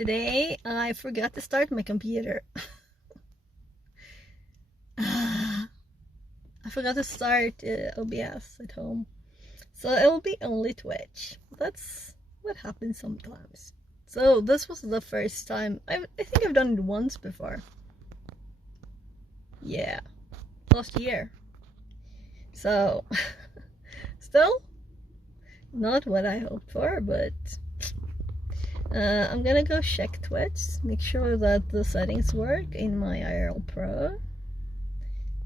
Today I forgot to start my computer. I forgot to start OBS at home. So it'll be only Twitch. That's what happens sometimes. So this was the first time. I think I've done it once before. Yeah, last year. So still not what I hoped for, but I'm gonna go check Twitch, make sure that the settings work in my IRL Pro,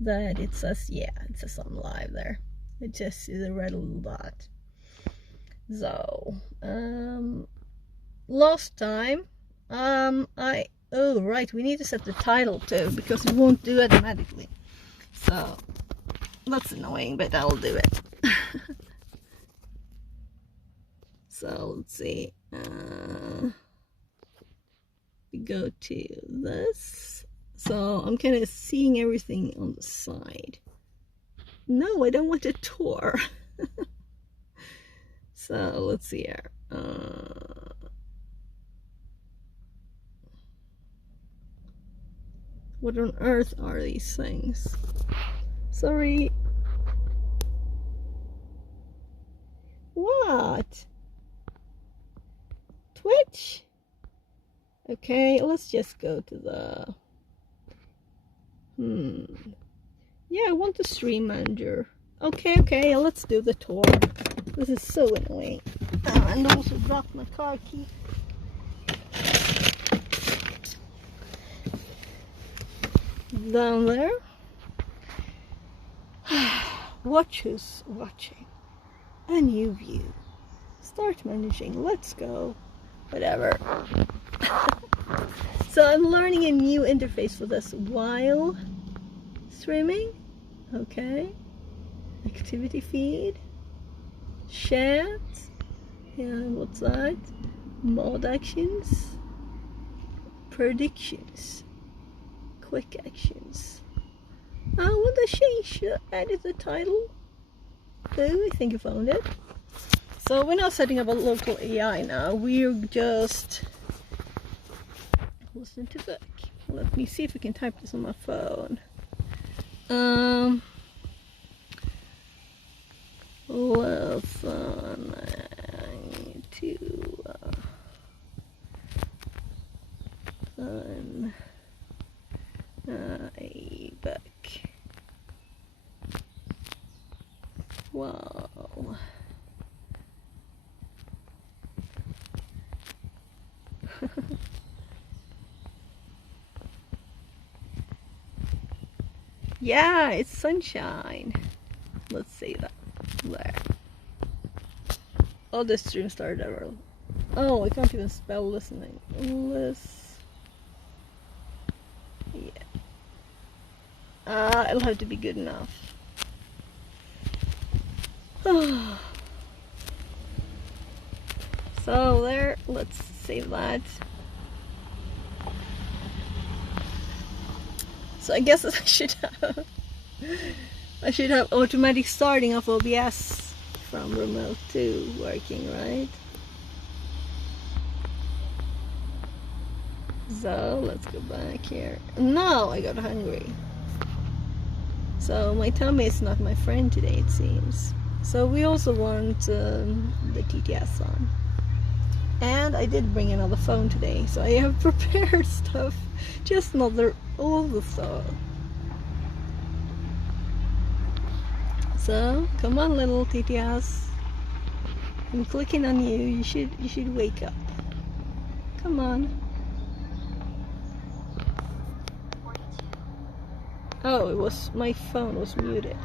that it says, yeah, it says I'm live there. It just is a red little dot. So last time oh right, we need to set the title too, because it won't do it automatically. So that's annoying, but I'll do it. So let's see, we go to this, so I'm kind of seeing everything on the side. No, I don't want a tour. So let's see here, what on earth are these things? Sorry. What? Twitch? Okay, let's just go to the yeah, I want the stream manager. Okay, let's do the tour. This is so annoying. And also dropped my car key. Down there. Watch who's watching. A new view. Start managing. Let's go. Whatever. So I'm learning a new interface for this while streaming. Okay. Activity feed. Chat. And what's that? Mod actions. Predictions. Quick actions. I want to change, edit the title. Oh, I think I found it. So we're not setting up a local AI now. We're just listening to book. Let me see if I can type this on my phone. Listen to a book. Wow. Yeah, it's sunshine. Let's see that. There. Oh, this stream started early. Oh, I can't even spell listening. Yeah. It'll have to be good enough. So there, let's save that. So I guess I should have automatic starting of OBS from remote to working, right? So let's go back here. Now I got hungry. So my tummy is not my friend today, it seems. So we also want the TTS on. And I did bring another phone today, so I have prepared stuff. Just not all the stuff. So come on, little TTS. I'm clicking on you. You should wake up. Come on. Oh, it was, my phone was muted.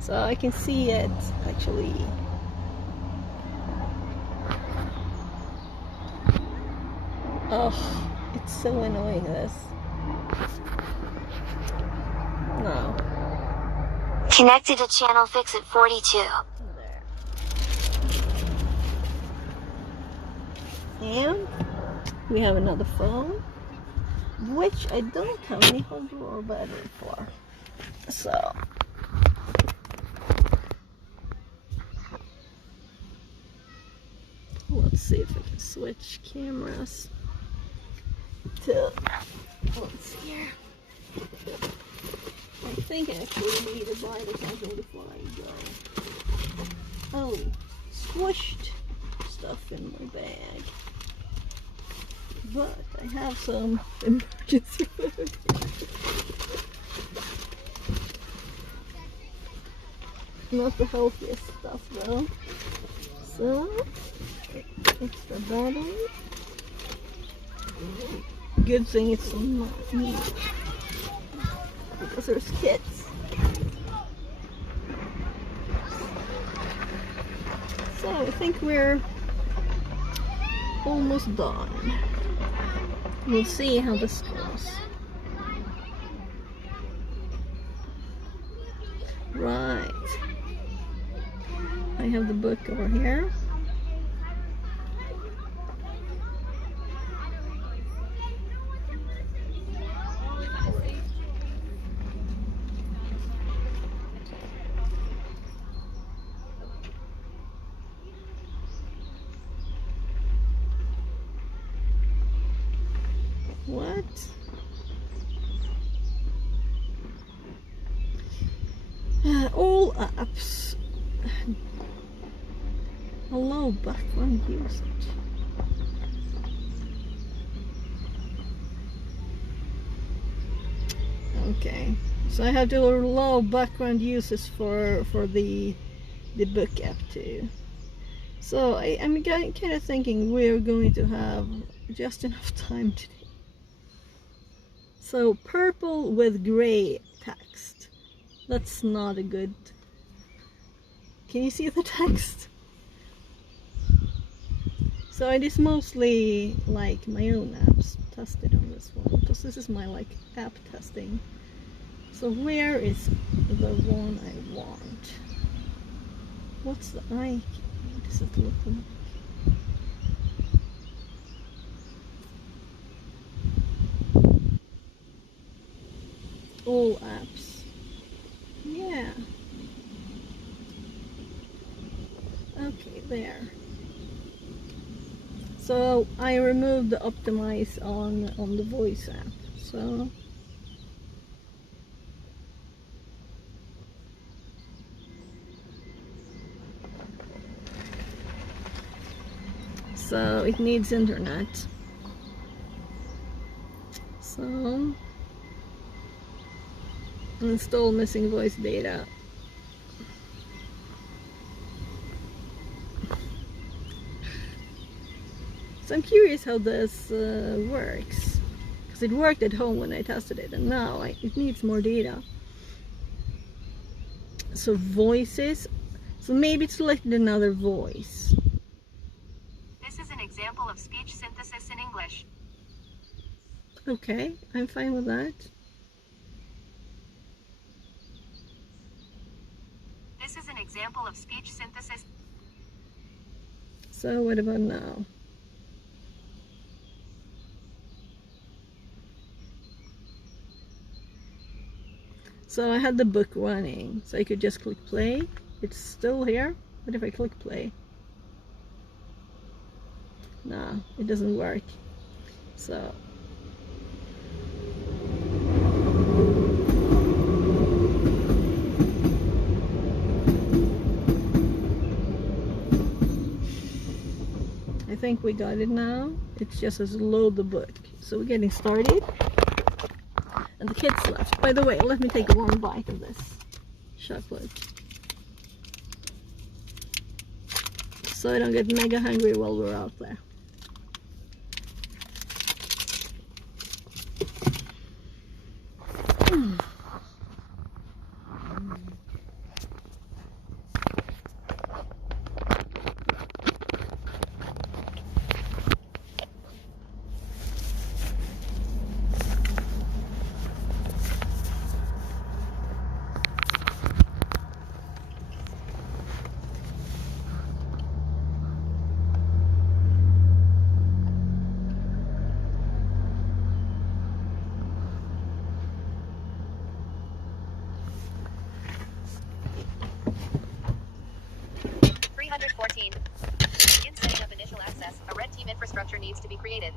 So I can see it actually. Oh, it's so annoying, this. No. Connected to channel fix at 42. There. And we have another phone, which I don't have any holder or battery for. So let's see if I can switch cameras. to, let's see here. I think I actually need to buy the something before I go. Oh, squished stuff in my bag. But I have some emergency food. Not the healthiest stuff though. So, extra battery. Good thing it's not me. Because there's kids. So I think we're almost done. We'll see how this goes. Right. I have the book over here. What? All apps allow background usage. Okay, so I have to allow background uses for the book app too. So I'm kind of thinking we're going to have just enough time today. So purple with gray text. That's not a good. Can you see the text? So it is mostly like my own apps tested on this one, because this is my like app testing. So where is the one I want? What's the icon? What does it look like? All apps. Yeah. Okay, there. So I removed the optimize on the voice app. So it needs internet. So install missing voice data. So I'm curious how this works, because it worked at home when I tested it, and now it needs more data. So voices, so maybe it selected another voice. This is an example of speech synthesis in English. Okay, I'm fine with that. This is an example of speech synthesis. So what about now? So I had the book running, so I could just click play. It's still here, but if I click play, nah, it doesn't work. So I think we got it now. It's just as load the book. So we're getting started. And the kids left. By the way, let me take one bite of this chocolate, so I don't get mega hungry while we're out there. In setting up initial access, a red team infrastructure needs to be created.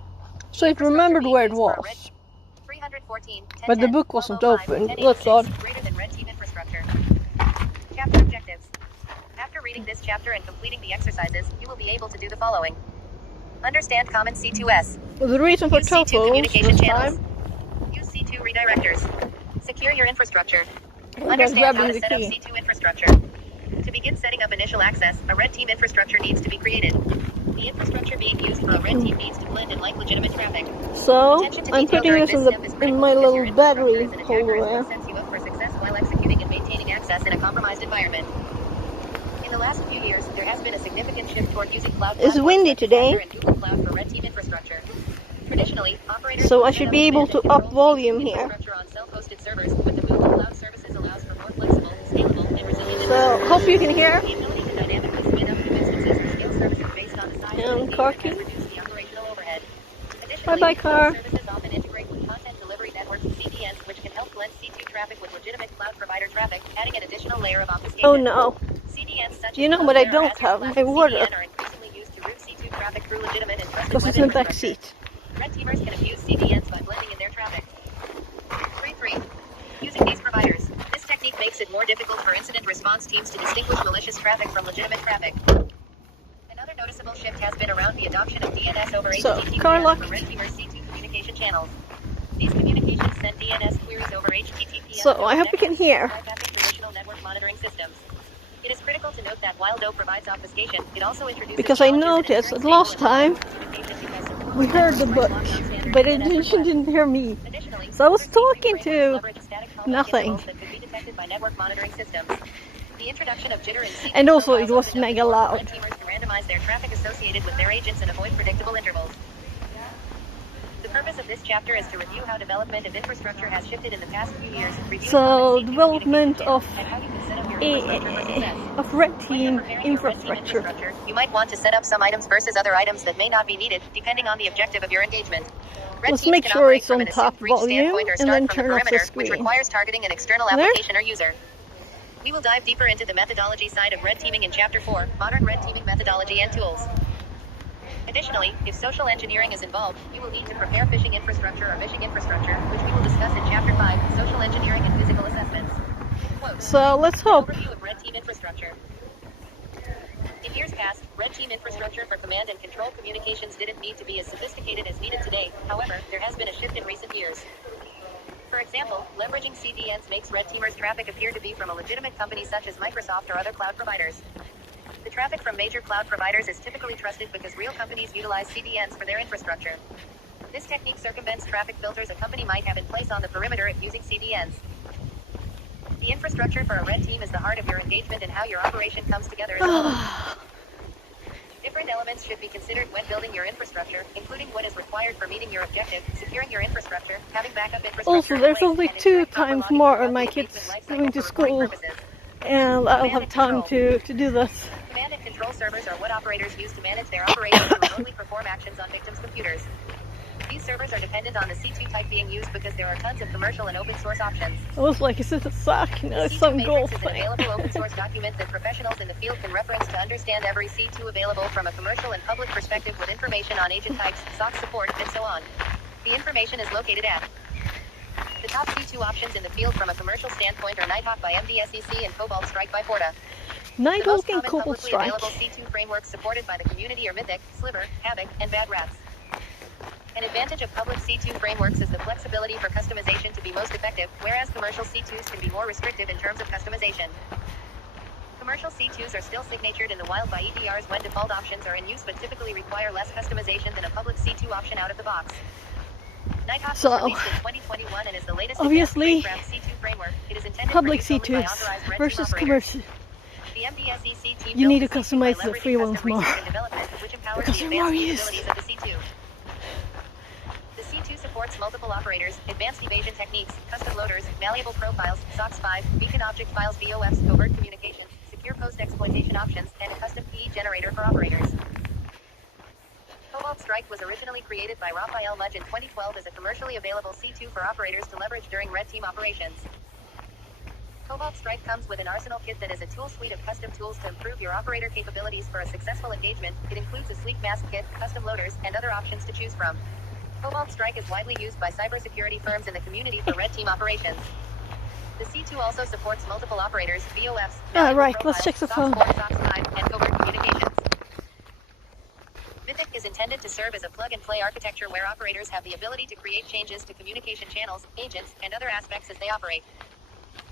So it remembered where it was. 314, But the 1010, book wasn't 1205, open. That's odd. greater than Red Team infrastructure. Chapter objectives. After reading this chapter and completing the exercises, you will be able to do the following. Understand common C2S. The reason for Use C2 TOEFL communication this channels. time. Use C2 redirectors. Secure your infrastructure. By Understand how grabbing to the set up key. C2 infrastructure. To begin setting up initial access, a Red Team infrastructure needs to be created. The infrastructure being used for a Red Team needs to blend in like legitimate traffic. So Attention to I'm detail putting during this step is in critical my because little your infrastructure battery as an attacker holder is there. what sets you up for success while executing and maintaining access in a compromised environment. In the last few years, there has been a significant shift toward using cloud It's platforms windy such as today. Azure and Google Cloud for Red Team infrastructure. Traditionally, operators So would I set should up, be able manage, to and up control volume C2 here. infrastructure on self-hosted servers, but the move to cloud services allows for more flexible, scalable, and resilient So hope you can hear. The ability to dynamically spin up new instances or scale services based on the size of the Car network key. has reduced the operational overhead. Additionally, Bye-bye, car. cloud services often integrate with content delivery networks (CDNs), which can help blend C2 traffic with legitimate cloud provider traffic, adding an additional layer of obfuscation. Oh no. CDNs such You as know what I Cloudflare or don't Azure have? Classic My water. CDN are increasingly used to route C2 traffic through legitimate and trusted Because web it's in the back infrastructure. seat. Red teamers can abuse CDNs by blending in their traffic. 3.3. Using these providers. This technique makes it more difficult for incident response teams to distinguish malicious traffic from legitimate traffic. Another noticeable shift has been around the adoption of DNS over So, HTTPS car for locked. Red Teamers C2 communication channels. These communications send DNS queries over HTTPS. So, I hope you can hear. bypassing traditional network monitoring systems. It is critical to note that while DO provides obfuscation, it also introduces Because I challenges in noticed ensuring that last stable and time communication because we heard the book, but it didn't hear me. Additionally, So I was other C3 talking frameworks to leverage static callback nothing. intervals that could be detected by network monitoring systems. The introduction of jitter in C2 And also profiles it was opened up mega the door for loud. red teamers to randomize their traffic associated with their agents and avoid predictable intervals. The purpose of this chapter is to review how development of infrastructure has shifted in the past few years, reviewing So, common C2 development communication channels, and how you can set up your infrastructure for success. of Red When you're Team preparing your Red Team infrastructure. you might want to set up some items versus other items that may not be needed, depending on the objective of your engagement. Red Let's teams make can sure operate it's from on an top assumed breach volume standpoint or and start then from the turn off the perimeter, which screen. requires targeting an external There? application or user. We will dive deeper into the methodology side of red teaming in Chapter 4, Modern Red Teaming Methodology and Tools. Additionally, if social engineering is involved, you will need to prepare phishing infrastructure or vishing infrastructure, which we will discuss in Chapter 5, Social Engineering and Physical Assessments. Quote, So let's hope. Overview of Red Team infrastructure. In years past, Red Team infrastructure for command and control communications didn't need to be as sophisticated as needed today. However, there has been a shift in recent years. For example, leveraging CDNs makes Red Teamers' traffic appear to be from a legitimate company such as Microsoft or other cloud providers. The traffic from major cloud providers is typically trusted because real companies utilize CDNs for their infrastructure. This technique circumvents traffic filters a company might have in place on the perimeter if using CDNs. The infrastructure for a red team is the heart of your engagement and how your operation comes together as a whole. Different elements should be considered when building your infrastructure, including what is required for meeting your objective, securing your infrastructure, having backup infrastructure. Also, there's in place, only and 2 ensuring proper times logging more throughout of my the kids engagement lifecycle going to for reporting school, purposes. and I'll Command have and time control. to do this. Command and control servers are what operators use to manage their operations and remotely perform actions on victims' computers. These servers are dependent on the C2 type being used because there are tons of commercial and open source options. I was like, is it a sock? No, it's C2 some Matrix gold is an thing. available open source document that professionals in the field can reference to understand every C2 available from a commercial and public perspective with information on agent types, SOC support, and so on. The information is located at the top C2 options in the field from a commercial standpoint are Nighthawk by MDSEC and Cobalt Strike by Porta. The most Nighthawk and common Cobalt publicly Strike. available C2 frameworks supported by the community are Mythic, Sliver, Havoc, and Bad Rats. An advantage of public C2 frameworks is the flexibility for customization to be most effective, whereas commercial C2s can be more restrictive in terms of customization. Commercial C2s are still signatured in the wild by EDRs when default options are in use but typically require less customization than a public C2 option out of the box. Nighthawk So, was released in 2021 and is the latest obviously, advanced C2 framework. It is intended public for use only by C2s authorized red versus team operators. commercial. The MDSEC team You need to built the C2 by customize the leveraging free ones custom more. research and development, which empowers Because the they're more advanced used. capabilities of the C2. The C2 supports multiple operators, advanced evasion techniques, custom loaders, malleable profiles, SOCS 5, beacon object files BOFs, covert communications, secure post-exploitation options, and a custom PE generator for operators. Cobalt Strike was originally created by Raphael Mudge in 2012 as a commercially available C2 for operators to leverage during red team operations. Cobalt Strike comes with an arsenal kit that is a tool suite of custom tools to improve your operator capabilities for a successful engagement. It includes a sleek mask kit, custom loaders, and other options to choose from. Cobalt Strike is widely used by cybersecurity firms in the community for red team operations. The C2 also supports multiple operators, BOFs, Right, let's check the phone. and covert communications. Mythic is intended to serve as a plug-and-play architecture where operators have the ability to create changes to communication channels, agents, and other aspects as they operate.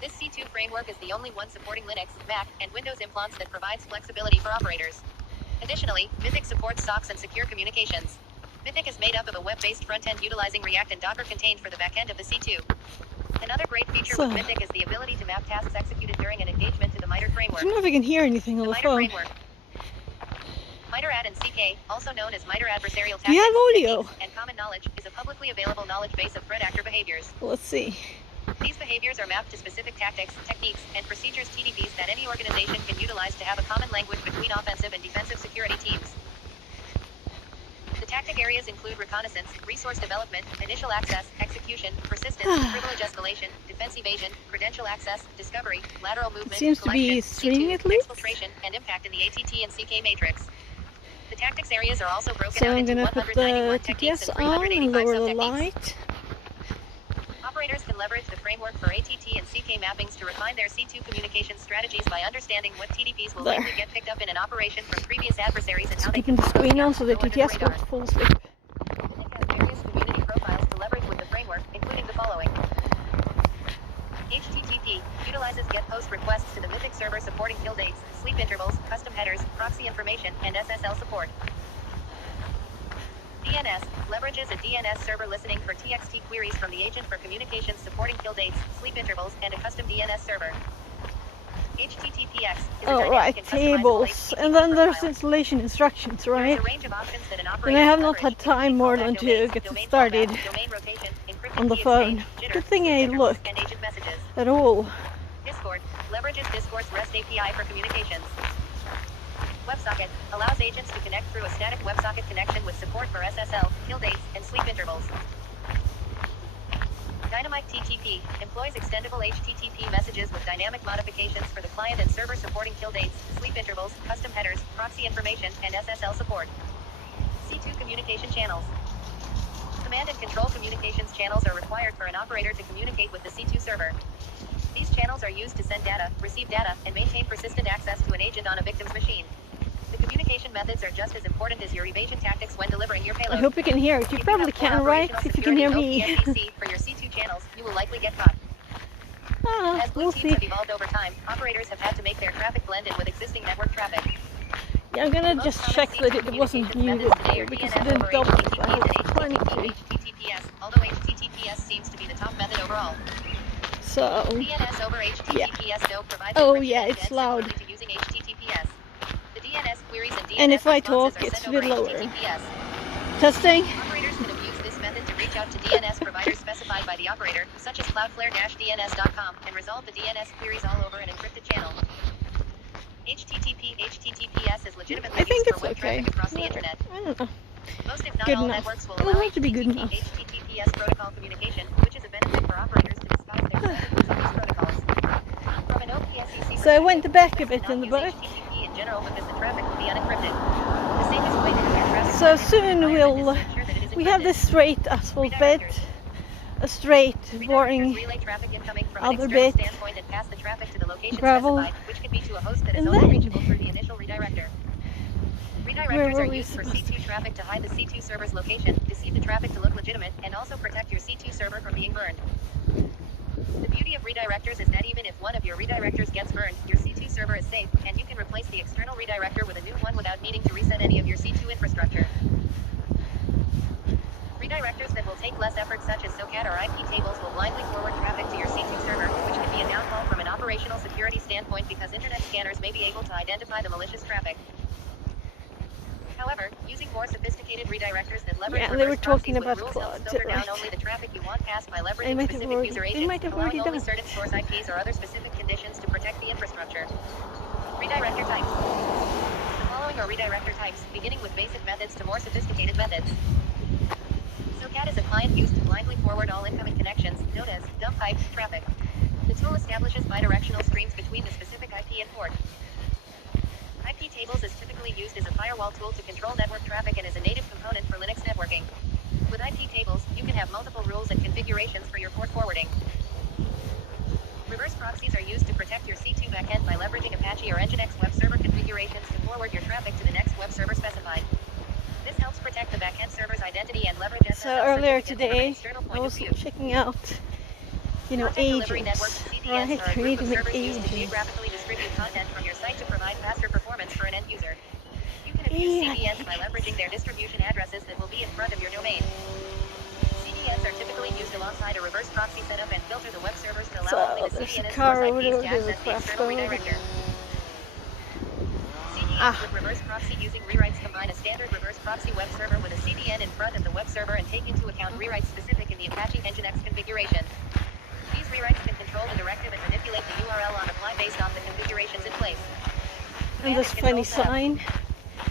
This C2 framework is the only one supporting Linux, Mac, and Windows implants that provides flexibility for operators. Additionally, Mythic supports SOCs and secure communications. Mythic is made up of a web-based front-end utilizing React and Docker contained for the back-end of the C2. Another great feature with Mythic is the ability to map tasks executed during an engagement to the MITRE I framework. don't know if I can hear anything on the MITRE phone. framework. MITRE AD and CK, also known as MITRE adversarial Do you have tactics, audio? techniques, and common knowledge, is a publicly available knowledge base of threat actor behaviors. Let's see. These behaviors are mapped to specific tactics, techniques, and procedures TDPs that any organization can utilize to have a common language between offensive and defensive security teams. The tactic areas include reconnaissance, resource development, initial access, execution, persistence, privilege escalation, defense evasion, credential access, discovery, lateral movement, Seems to be collection, streaming C2, at least. exfiltration, and impact in the ATT and CK matrix. The tactics areas are also broken So out I'm into gonna put 191 the techniques TTS and on and 385 lower the subtechniques. light. Operators can leverage the framework for ATT and CK mappings to refine their C2 communication strategies by understanding what TDPs will There. likely get picked up in an operation from previous adversaries and So how they keeping can the screen on so the go under TTS radar. won't fall asleep. Mythic has various community profiles to leverage with the framework, including the following. HTTP utilizes GET POST requests to the Mythic server supporting kill dates, sleep intervals, custom headers, proxy information, and SSL support. DNS leverages a DNS server listening for TXT queries from the agent for communications supporting kill dates, sleep intervals, and a custom DNS server. HTTPX is a Oh, dynamic right, and customizable tables. HTTP And then there's profile. installation instructions, There is right? a range of options that an And operator I have can not had leverage, time including more callback than to domains, get domain started fallback, domain rotation, encrypted on the key phone. exchange, jitter, Good thing I sleep intervals, looked and agent messages. at all. Discord leverages Discord's REST API for communications. WebSocket allows agents to connect through a static WebSocket connection with support for SSL, kill dates, and sleep intervals. Dynamite TTP employs extendable HTTP messages with dynamic modifications for the client and server supporting kill dates, sleep intervals, custom headers, proxy information, and SSL support. C2 communication channels. Command and control communications channels are required for an operator to communicate with the C2 server. These channels are used to send data, receive data, and maintain persistent access to an agent on a victim's machine. The communication methods are just as important as your evasion tactics when delivering your payload. I hope you can hear it. You If probably have poor can, right? operational If you can hear security me. OPNDC for your C2 channels, you will likely get caught. As blue We'll teams see. have evolved over time, operators have had to make their traffic blend in with existing network traffic. Yeah, I'm gonna Most just common check that C2 it wasn't communications muted methods today here are because DNS I didn't over double HTTP check. I and was planning to. HTTPS, although HTTPS seems to be the top method overall. So, DNS over HTTPS though provides Oh, encryption yeah, end-to-end it's loud. similarly to using HTTPS. The DNS queries and DNS And if I responses talk, are it's sent a over bit lower. HTTPS. Testing. Operators can abuse this method to reach out to DNS providers specified by the operator, such as Cloudflare-DNS.com, and resolve the DNS queries all over an encrypted channel. HTTPS is legitimately I think used it's for web okay. traffic across the internet. I don't know. Most, if not Good all, enough. networks will It'll allow have to be good enough. HTTPS protocol communication, which is a benefit for operators to discuss their standards of these protocols. From an OPSEC So I went back a perspective, bit in the not use back. HTTP in general because the traffic will be unencrypted. The safest way to do your traffic So blend in soon an environment we'll- is to ensure that it is We have encrypted. this straight asphalt bed, a straight, Redirectors boring relay traffic incoming from other an external bit, standpoint and pass the traffic to the location gravel, specified, which could be to a host that is and only then- reachable through the initial redirector. Where Redirectors were are we used for supposed to C2 traffic to hide the C2 server's location, deceive the traffic to look legitimate, and also protect your C2 server from being burned. The beauty of redirectors is that even if one of your redirectors gets burned, your C2 server is safe, and you can replace the external redirector with a new one without needing to reset any of your C2 infrastructure. Redirectors that will take less effort, such as SOCAT or IP tables, will blindly forward traffic to your C2 server, which can be a downfall from an operational security standpoint because internet scanners may be able to identify the malicious traffic. However, using more sophisticated redirectors that leverage Yeah, they were reverse proxies talking with about rules Claude, helps filter down right. only the traffic you want passed by They leveraging might have specific already- user they agents, might have allowing already only done it. certain source IPs or other specific conditions to protect the infrastructure. Redirector types. The following are redirector types, beginning with basic methods to more sophisticated methods. SOCAT is a client used to blindly forward all incoming connections, known as dump pipe traffic. The tool establishes bidirectional streams between the specific IP and port. IP tables is typically used as a firewall tool to control network traffic and is a native component for Linux networking. With IP tables, you can have multiple rules and configurations for your port forwarding. Reverse proxies are used to protect your C2 backend by leveraging Apache or Nginx web server configurations to forward your traffic to the next web server specified. This helps protect the backend server's identity and leverage SSL So earlier certificates from an today, external I point of was view. checking out, you know, Content delivery networks, agents, CDNs, right? are a We group need to of make servers used to agents. geographically distribute content from your site to provide faster performance for an end user. You can abuse CDNs by leveraging their distribution addresses that will be in front of your domain. CDNs are typically used alongside a reverse proxy setup and filter the web servers to allow So only the there's a CDN and car source over IPs there, to there's a access the craft external over there. redirector. CDNs with reverse proxy using rewrites combine a standard reverse proxy web server with a CDN in front of the web server and take into account rewrites specific in the Apache Nginx configuration. These rewrites can control the directive and manipulate the URL on the fly based on the configurations in place. And this funny sign,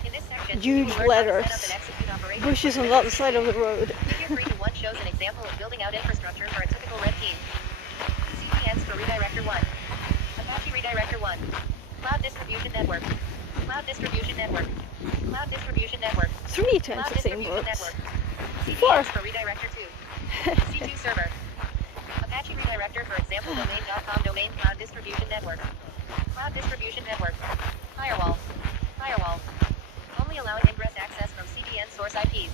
In this section, huge you will learn how to letters, set up and execute operations bushes for on the other side of the road. Figure 3-1 shows an example of building out infrastructure for a typical red team. CDNs for Redirector 1. Apache Redirector 1. Cloud Distribution Network. Cloud Distribution Network. Cloud Distribution Network. 3 times Cloud the same Distribution words. Network. Four. CDNs for Redirector 2. C2 Server. Apache Redirector for example domain.com Domain Cloud Distribution Network. Cloud Distribution Network. Firewall. Firewall. Only allowing ingress access from CDN source IPs.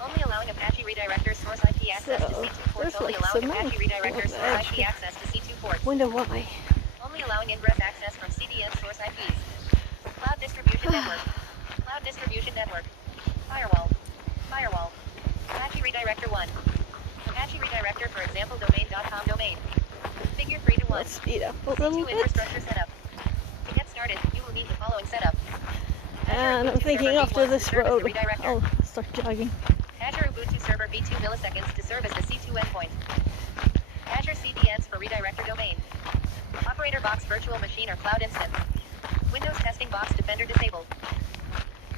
Only allowing Apache Redirector source IP access to So, C2 ports. there's Only like allowing cement Apache Redirector on the source edge. IP access to C2 ports. Wonder why. Only allowing ingress access from CDN source IPs. Cloud Distribution Network. Cloud Distribution Network. Firewall. Firewall. Apache Redirector 1. Apache Redirector for example domain.com Domain. Figure 3-1. Let's speed up a little C2 bit. infrastructure setup. To get started, you will need the following setup. And I'm thinking after this road, I'll start jogging. Azure Ubuntu Server v2 milliseconds to serve as the C2 endpoint. Azure CDNs for Redirector Domain. Operator Box Virtual Machine or Cloud Instance. Windows Testing Box Defender disabled.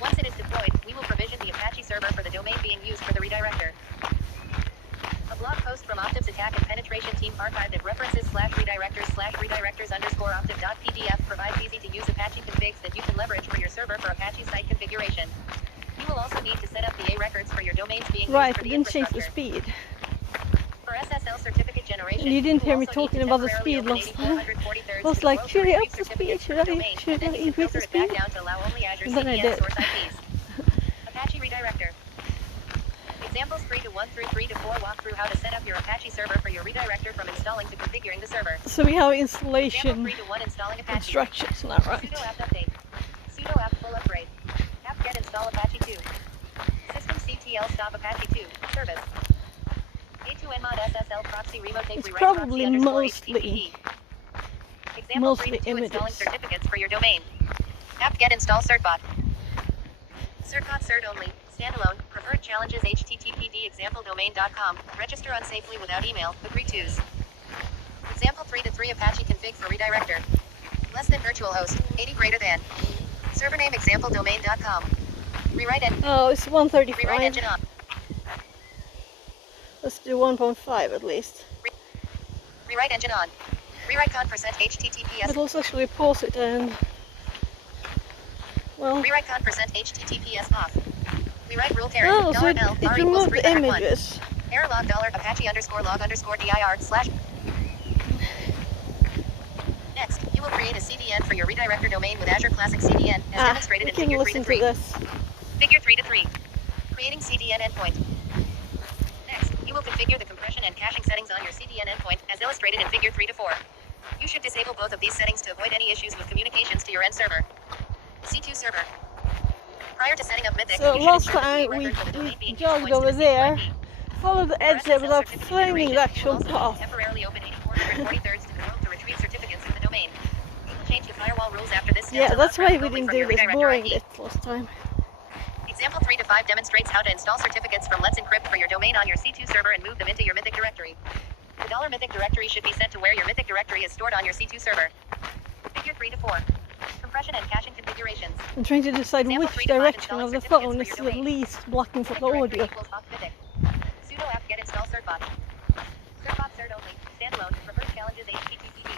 Once it is deployed, we will provision the Apache server for the domain being used for the redirector. A blog post from Optiv's attack and penetration team archived at references /redirectors/optiv.pdf provides easy to use Apache configs that you can leverage for your server for Apache site configuration. You will also need to set up the A records for your domains being Right, used for I the didn't change the infrastructure. speed. For SSL certificate generation, And you didn't will hear me also need talking to about the temporarily speed open last time. 8443 I was to like, both should I retrieve up the speed? certificates Should for I the domain, and then you can increase the filter it back speed? down to allow only Azure And then I CDN did. source IPs. Apache Redirector. Examples 3-1 through 3-4 walk through how to set up your Apache server for your redirector from installing to configuring the server. So we have Example installation 3-1 installing Apache. instructions, not right. Sudo apt update. Sudo apt full upgrade. apt-get install Apache 2. System CTL stop Apache 2. Service. A2nmod SSL proxy remote take It's rewrite probably proxy underscore mostly- HTTP. Example mostly 3-2 installing images. certificates for your domain. apt-get install certbot. Certbot cert only. Standalone. Preferred challenges httpd example domain.com. Register unsafely without email. Agree tos. Example 3-3 Apache config for redirector. Less than virtual host. 80 greater than. Server name example domain.com. Rewrite Oh, it's rewrite 135. engine on. Let's do 1.5 at least. Rewrite engine on. Rewrite con percent https. But let's actually pause it and... Well... Rewrite con percent https off. Rewrite rule carry. Oh, so it $L R equals removed the 301. images. Error log $Apache underscore log underscore dir /. Next, you will create a CDN for your redirector domain with Azure Classic CDN as demonstrated we in can Figure listen to 3-3. this. Figure 3-3. Creating CDN endpoint. Next, you will configure the compression and caching settings on your CDN endpoint as illustrated in Figure 3-4. You should disable both of these settings to avoid any issues with communications to your end server. C2 server. Prior to setting up Mythic, So you should last ensure the time record we for the domain being used jogged points to over the there, C2 IP. followed the edge there without finding the actual path. Temporarily open 8443 to the world to retrieve certificates in the domain. You will change the firewall rules after this step Yeah, to allow that's why traffic we only didn't from do your this redirector boring IP. bit last time. Example 3-5 demonstrates how to install certificates from Let's Encrypt for your domain on your C2 server and move them into your Mythic directory. The $Mythic directory should be sent to where your Mythic directory is stored on your C2 server. Figure 3-4. Compression and caching configurations. I'm trying to decide Example which 3-5 direction of the installing phone is certificates for the your domain. least blocking for the Mythic audio. directory equals Mythic. Sudo apt-get install certbot. Certbot cert only. Standalone. Preferred challenges HTTP.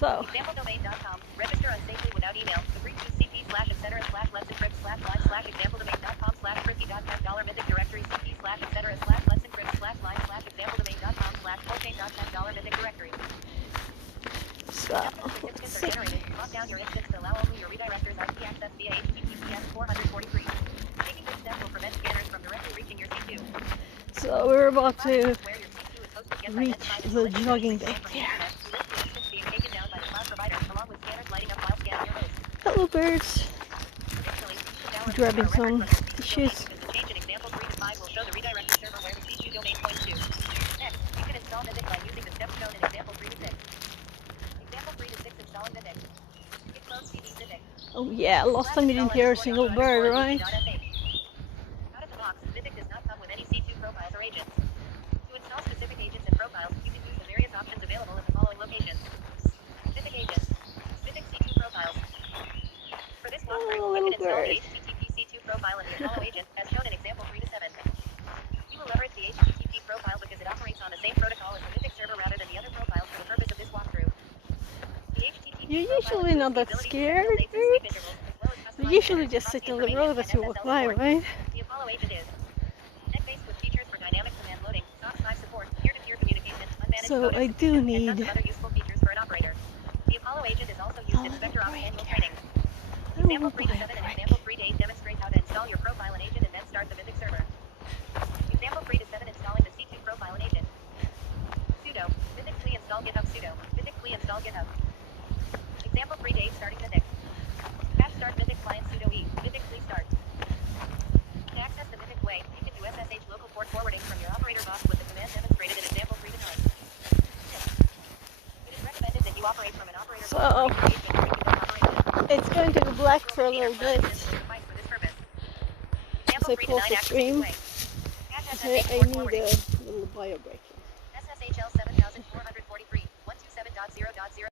So, ExampleDomain.com. Register unsafely without email. Agree/etc/let's encrypt/live/exampledomain.com/frisky.10 $mythic directory cp/etc/let's encrypt/line/exampledomain.com/fullchain.10 $mythic directory. so let's see. Lock down your instance to allow only your redirectors IP access via HTTPS 443. Taking this step will prevent scanners from directly reaching your C2. So we're about to Where your C2 is hosted gets reach identified as the a jogging from the deck there. internet. The list of instance being taken down by the cloud provider, along with scanners lighting up while scanning your host. Hello, birds. Additionally, download Grabbing a record some from the C2 tissues. domain. The change in example 3 to 5 will show the redirected server where the C2 domain points to. Next, you can install Mythic by using the steps shown in example 3 to 6. Example 3 to 6, installing Mythic. Git clone CD Mythic. Oh yeah, last time you didn't hear a single bird, right? Out of the box, Mythic does not come with any C2 profiles or agents. To install specific agents and profiles, you can use the various options available in the following locations. Mythic agents. Mythic C2 profiles. For this walkthrough, Oh, you little can install bird. the HTTP C2 profile and the Apollo agent, as shown in example 3 to 7. You will leverage the HTTP profile because it operates on the same protocol as the Mythic server rather than the other profiles for the purpose of this walkthrough. The HTTP You're profile usually includes not the that ability to scared, signal dates and dude. sleep intervals, as well as You customizing usually patterns just across sit the on the information road and as you walk SSL by, support. right? The Apollo agent is net-based with features for dynamic command loading, SOC 5 support, peer-to-peer communication, unmanaged So code I do execution, and need tons of other useful features for an operator. The Apollo agent is also used in Spectre Ops annual training. I Example don't 3 to 7 and example 3 to 8 demonstrate how to install your profile and agent and then start the Mythic server. Example 3 to 7 installing the C2 profile and agent. Sudo Mythic CLI install GitHub sudo Mythic CLI install GitHub. Example 3 to 8 starting Mythic. Patch start Mythic client sudo e Mythic CLI start. To access the Mythic way, you can do SSH local port forwarding from your operator box with the command demonstrated in example 3 to 9. It is recommended that you operate from an operator box So- for your agent or operation. It's going to go black for a little bit. As I pause the stream, I need a little bio break. SSHL 7443 127.0.0.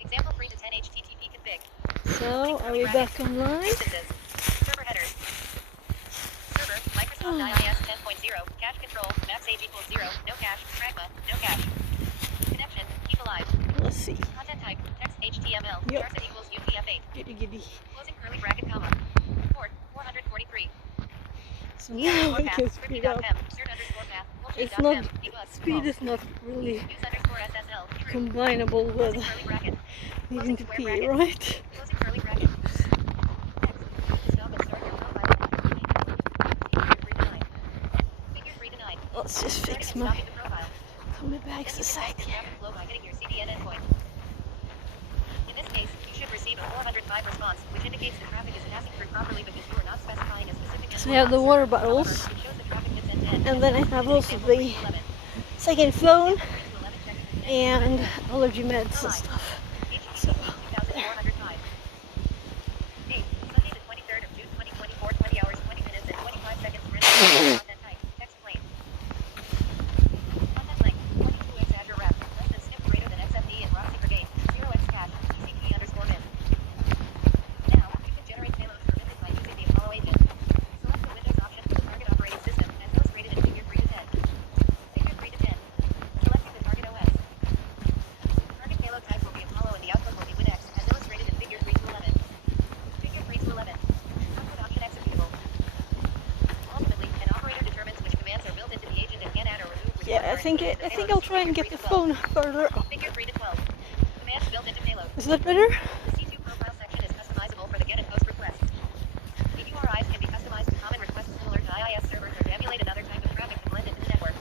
Example 3 to 10 HTTP config. So, are we back online? Instances. Server headers. Server, Microsoft IIS 10.0, cache control, max age equals 0, no cache, Pragma, no cache. Connection, keep alive. Let's see. Content type, text HTML, Yep. charset equals UTF-8. Giddy giddy. Closing curly bracket, comma. Port, 443. So now we can speed up. It's not, speed is not really Use underscore SSL, true. combinable with Closing curly bracket. needing to pee, right? Closing curly bracket. Next, stop and start your profile. Figure 3 to 9. Figure 3 to 9. Let's just Starting fix and my stopping the profile. tummy bags aside Then you here. can test your traffic flow by hitting your CDN endpoint. In this case, you should receive a 405 response, which indicates the traffic is passing through properly because you are not specifying a specific So I have the water However, bottles, it shows the traffic that's end-to-end. and then I have also the second phone and allergy meds and stuff. So, there. 2405. Date, Sunday the 23rd of June 2024, 20 hours, 20 minutes, and 25 seconds. Content type, text plain. Content length, 22x Azure rep, less than skip greater than XFD and Roxy Brigade, 0x cache, TCP underscore min. Now, you can generate payloads for Mythic by using the Apollo agent. Select the Windows option for the target operating system and those rated in figure 3 to 10. Figure 3 to 10. Selecting the target OS. Target payload type will be Apollo Yeah, I think I'll try and get the phone further up. Figure 3 to 12. Commands built into payload. Is that better? The C2 profile section is customizable for the get and post requests. The URIs can be customized to common requests similar to IIS servers or to emulate another type of traffic to blend into the network.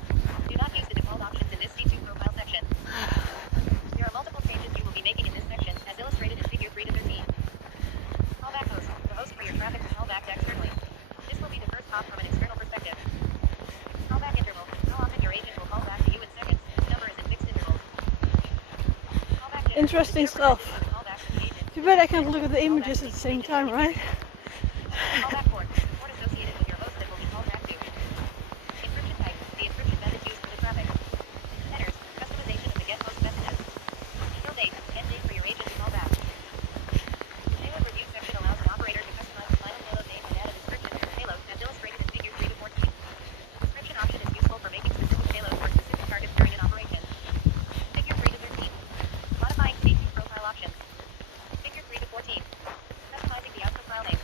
Do not use the default options in this C2 profile section. There are multiple changes you will be making in this section, as illustrated in figure 3 to 13. Callback host. The host for your traffic to call back externally. This will be the first hop from an external perspective. Callback interval. How often your agent will call back to you in seconds. The number is in fixed intervals. Callback data. Interesting The interval stuff. to call back to the agent. Too bad I can't look at the images at the same time, right? Callback port. Port associated with your host that will be called back to. Encryption type. The encryption method used for the traffic. Headers. Customization of the get host messages. Kill date. End date for your agent to call back. Payload review section allows an operator to customize the final payload name and add a description to the payload, as illustrated in figure 3 to 14. Description option is useful for making specific payloads for specific targets during an operation. Figure 3 to 13. Modifying C2 profile options. Figure 3 to 14. Customizing the output file name.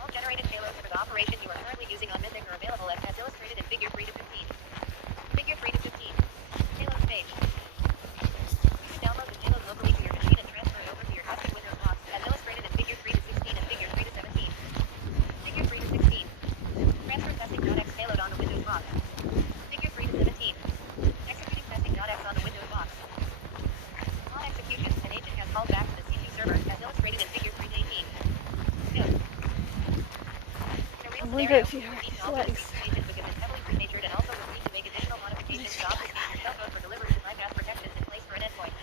All generated payloads for the operation you are currently using on Mythic are available as illustrated in figure 3 to 15. Figure 3 to 15. Payload page. You can download the payload locally to your machine and transfer it over to your custom Windows box, as illustrated in figure 3 to 16 and figure 3 to 17. Figure 3 to 16. Transfer testing.x payload on the Windows box. Figure 3 to 17. Executing testing.x on the Windows box. On execution, an agent has called back to the C2 server, as illustrated in figure 3 to 18. Good. In a real I wonder scenario, if you you heard need his to alter the legs. C2 agent because it's heavily pre-natured and also will need to make additional modifications to obfuscate your shellcode for delivery to bypass protections in place for an endpoint.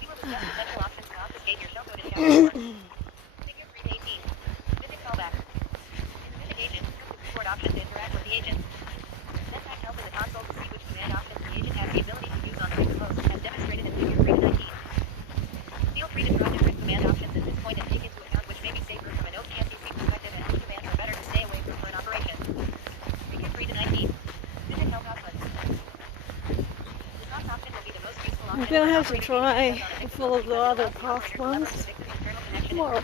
We will discuss potential options to obfuscate your shellcode in chapter 4. Figure 3 to 18. Mythic callback. In the Mythic agent, use the keyboard option to interact with the agent. Syntax help in the console to see which command options the agent has the ability to use on the host, as demonstrated in figure 3 to 19. Feel free to try different command options at this point and take into account which may be safer from an OTMDC perspective and which commands are better to stay away from for an operation. Figure 3 to 19. Mythic help output. The SOX option will be the most useful option. I'm gonna have to try to follow the other path ones, more.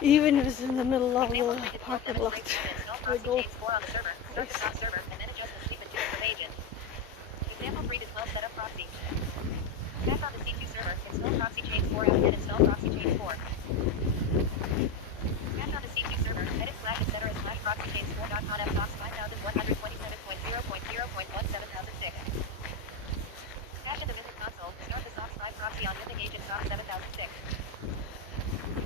Even if it's in the middle of the parking lot. I go. Example 3 to 12 setup proxy. Cast on the C2 server, install proxy chain 4 out and install proxy chain 4. Cast on the C2 server, edit flag etc. slash proxy chains 4.conf box 5127.0.0.1706. Cache in the Mythic console, start the SOX 5 proxy on Mythic agent SOX 7006.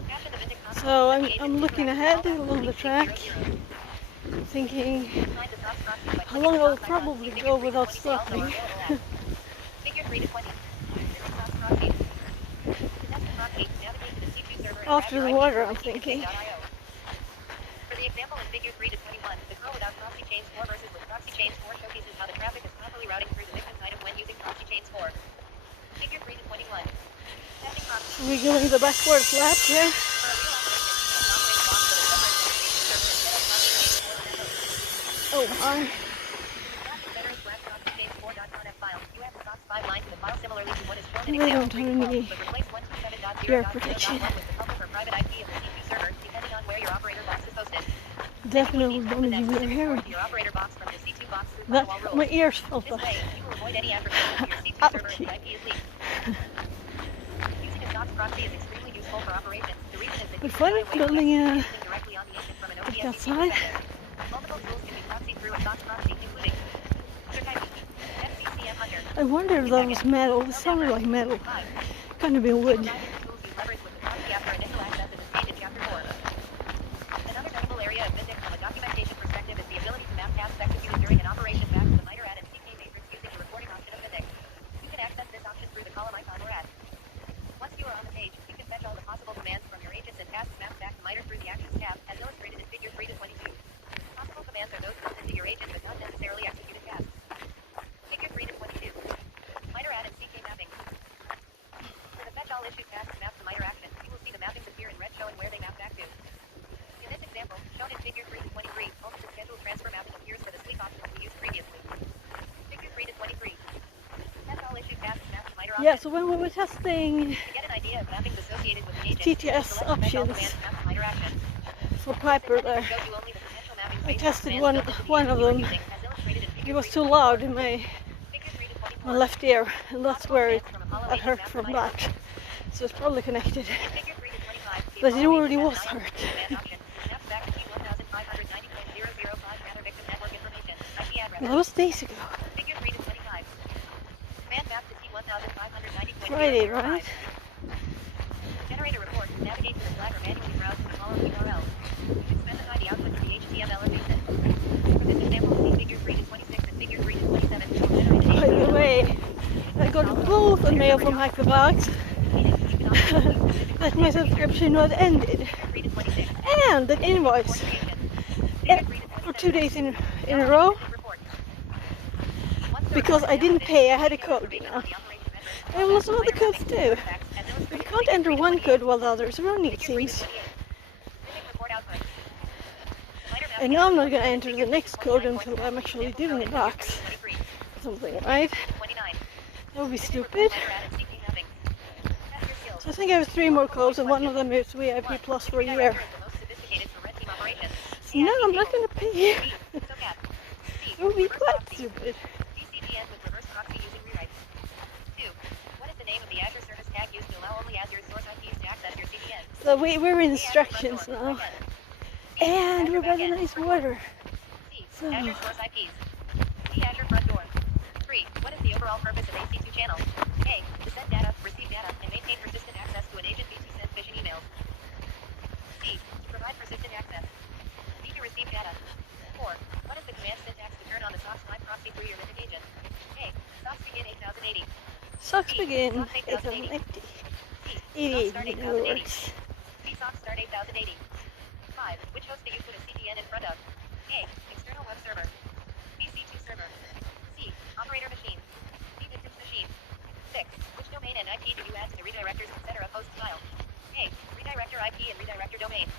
Cache in the Mythic console. So I'm looking ahead along the track, thinking how long I'll probably go without stopping. Figure 3 to 20. Proxy. To test the proxy, navigate to the C2 server and After the water, I'm thinking. For the example in figure 3 to 21, the grow without proxy chains 4 versus with proxy chains 4 showcases how the traffic is properly routing through the victim's item when using proxy chains 4. Figure 3 to 21. Testing proxy. We're doing the backwards lap here. For a real operation, you must operate the box with a separate C2 server instead of proxy chains 4 with their host. Oh my. They don't have any ear protection. Definitely don't use their hair. That, my ears felt that. Ouch. But fun building a like outside. I wonder if that was metal. It sounded like metal. Kind of be wood. Another notable area of Mythic from a documentation perspective is the ability to map tasks executed during an operation back to the MITRE AD and CK matrix using the reporting option of Mythic. You can access this option through the column icon or add. Once you are on the page, you can fetch all the possible commands from your agents and tasks mapped back to MITRE through the Actions tab, as illustrated in figure 3 to 22. Possible commands are those built into your agent but not necessarily executed tasks. Figure 3 to 22. MITRE AD and CK mapping. For the fetch all issued tasks mapped to MITRE actions, you will see the mappings appear in red showing where they map back to. In this example, shown in figure 3 to 23, only the scheduled transfer mapping appears for the sleep options we used previously. Figure 3 to 23. Test all issued tasks mapped to MITRE Yeah, so when we were testing to get an idea of mappings associated with the agent, TTS select the fetch all options commands mapped to MITRE actions. for Piper there, Shows you only the potential mappings I based on tested commands built into the one of agent you are them. using, as illustrated in it was too loud in my left ear, and that's where I hurt from that. So it's probably connected. But it already was hurt. That was days ago. Friday, right? Generate a report. Navigate to the flag or manually browse to the following URL. Specify the output for the HTML or JSON. For this example, see figure 3 to 26 and figure 3 to 27 will generate an By the way, I got both a mail from Hackthebox that my subscription was ended, and an invoice for 2 days in a row because I didn't pay. I had a code, you know. There was some other codes too. But you can't enter one code while the others are running, it seems. And now I'm not going to enter the next code until I'm actually doing the box. Something, right? That would be stupid. So I think I have 3 more codes, and one of them is VIP Plus for a year. So now I'm not going to pay. It would be quite stupid. So we're in instructions now. And we're by the nice water. So. Azure source IPs. See Azure front door. 3. What is the overall purpose of AC2 channel? A. To send data, receive data, and maintain persistent access to an agent B to send phishing emails. C. To provide persistent access. D. To receive data. 4. What is the command syntax to turn on the SOX Live proxy through your Linux agent? A. SOX begin 8080. SOX begin 8080. 88 in other words. C. SOX start 8080. 5. Which host do you put a CDN in front of? A. External web server. B. C2 server. C. Operator machine. D. Victim's machine. 6. Which domain and IP do you add to the redirectors, etc. host file? A. Redirector IP and redirector domain.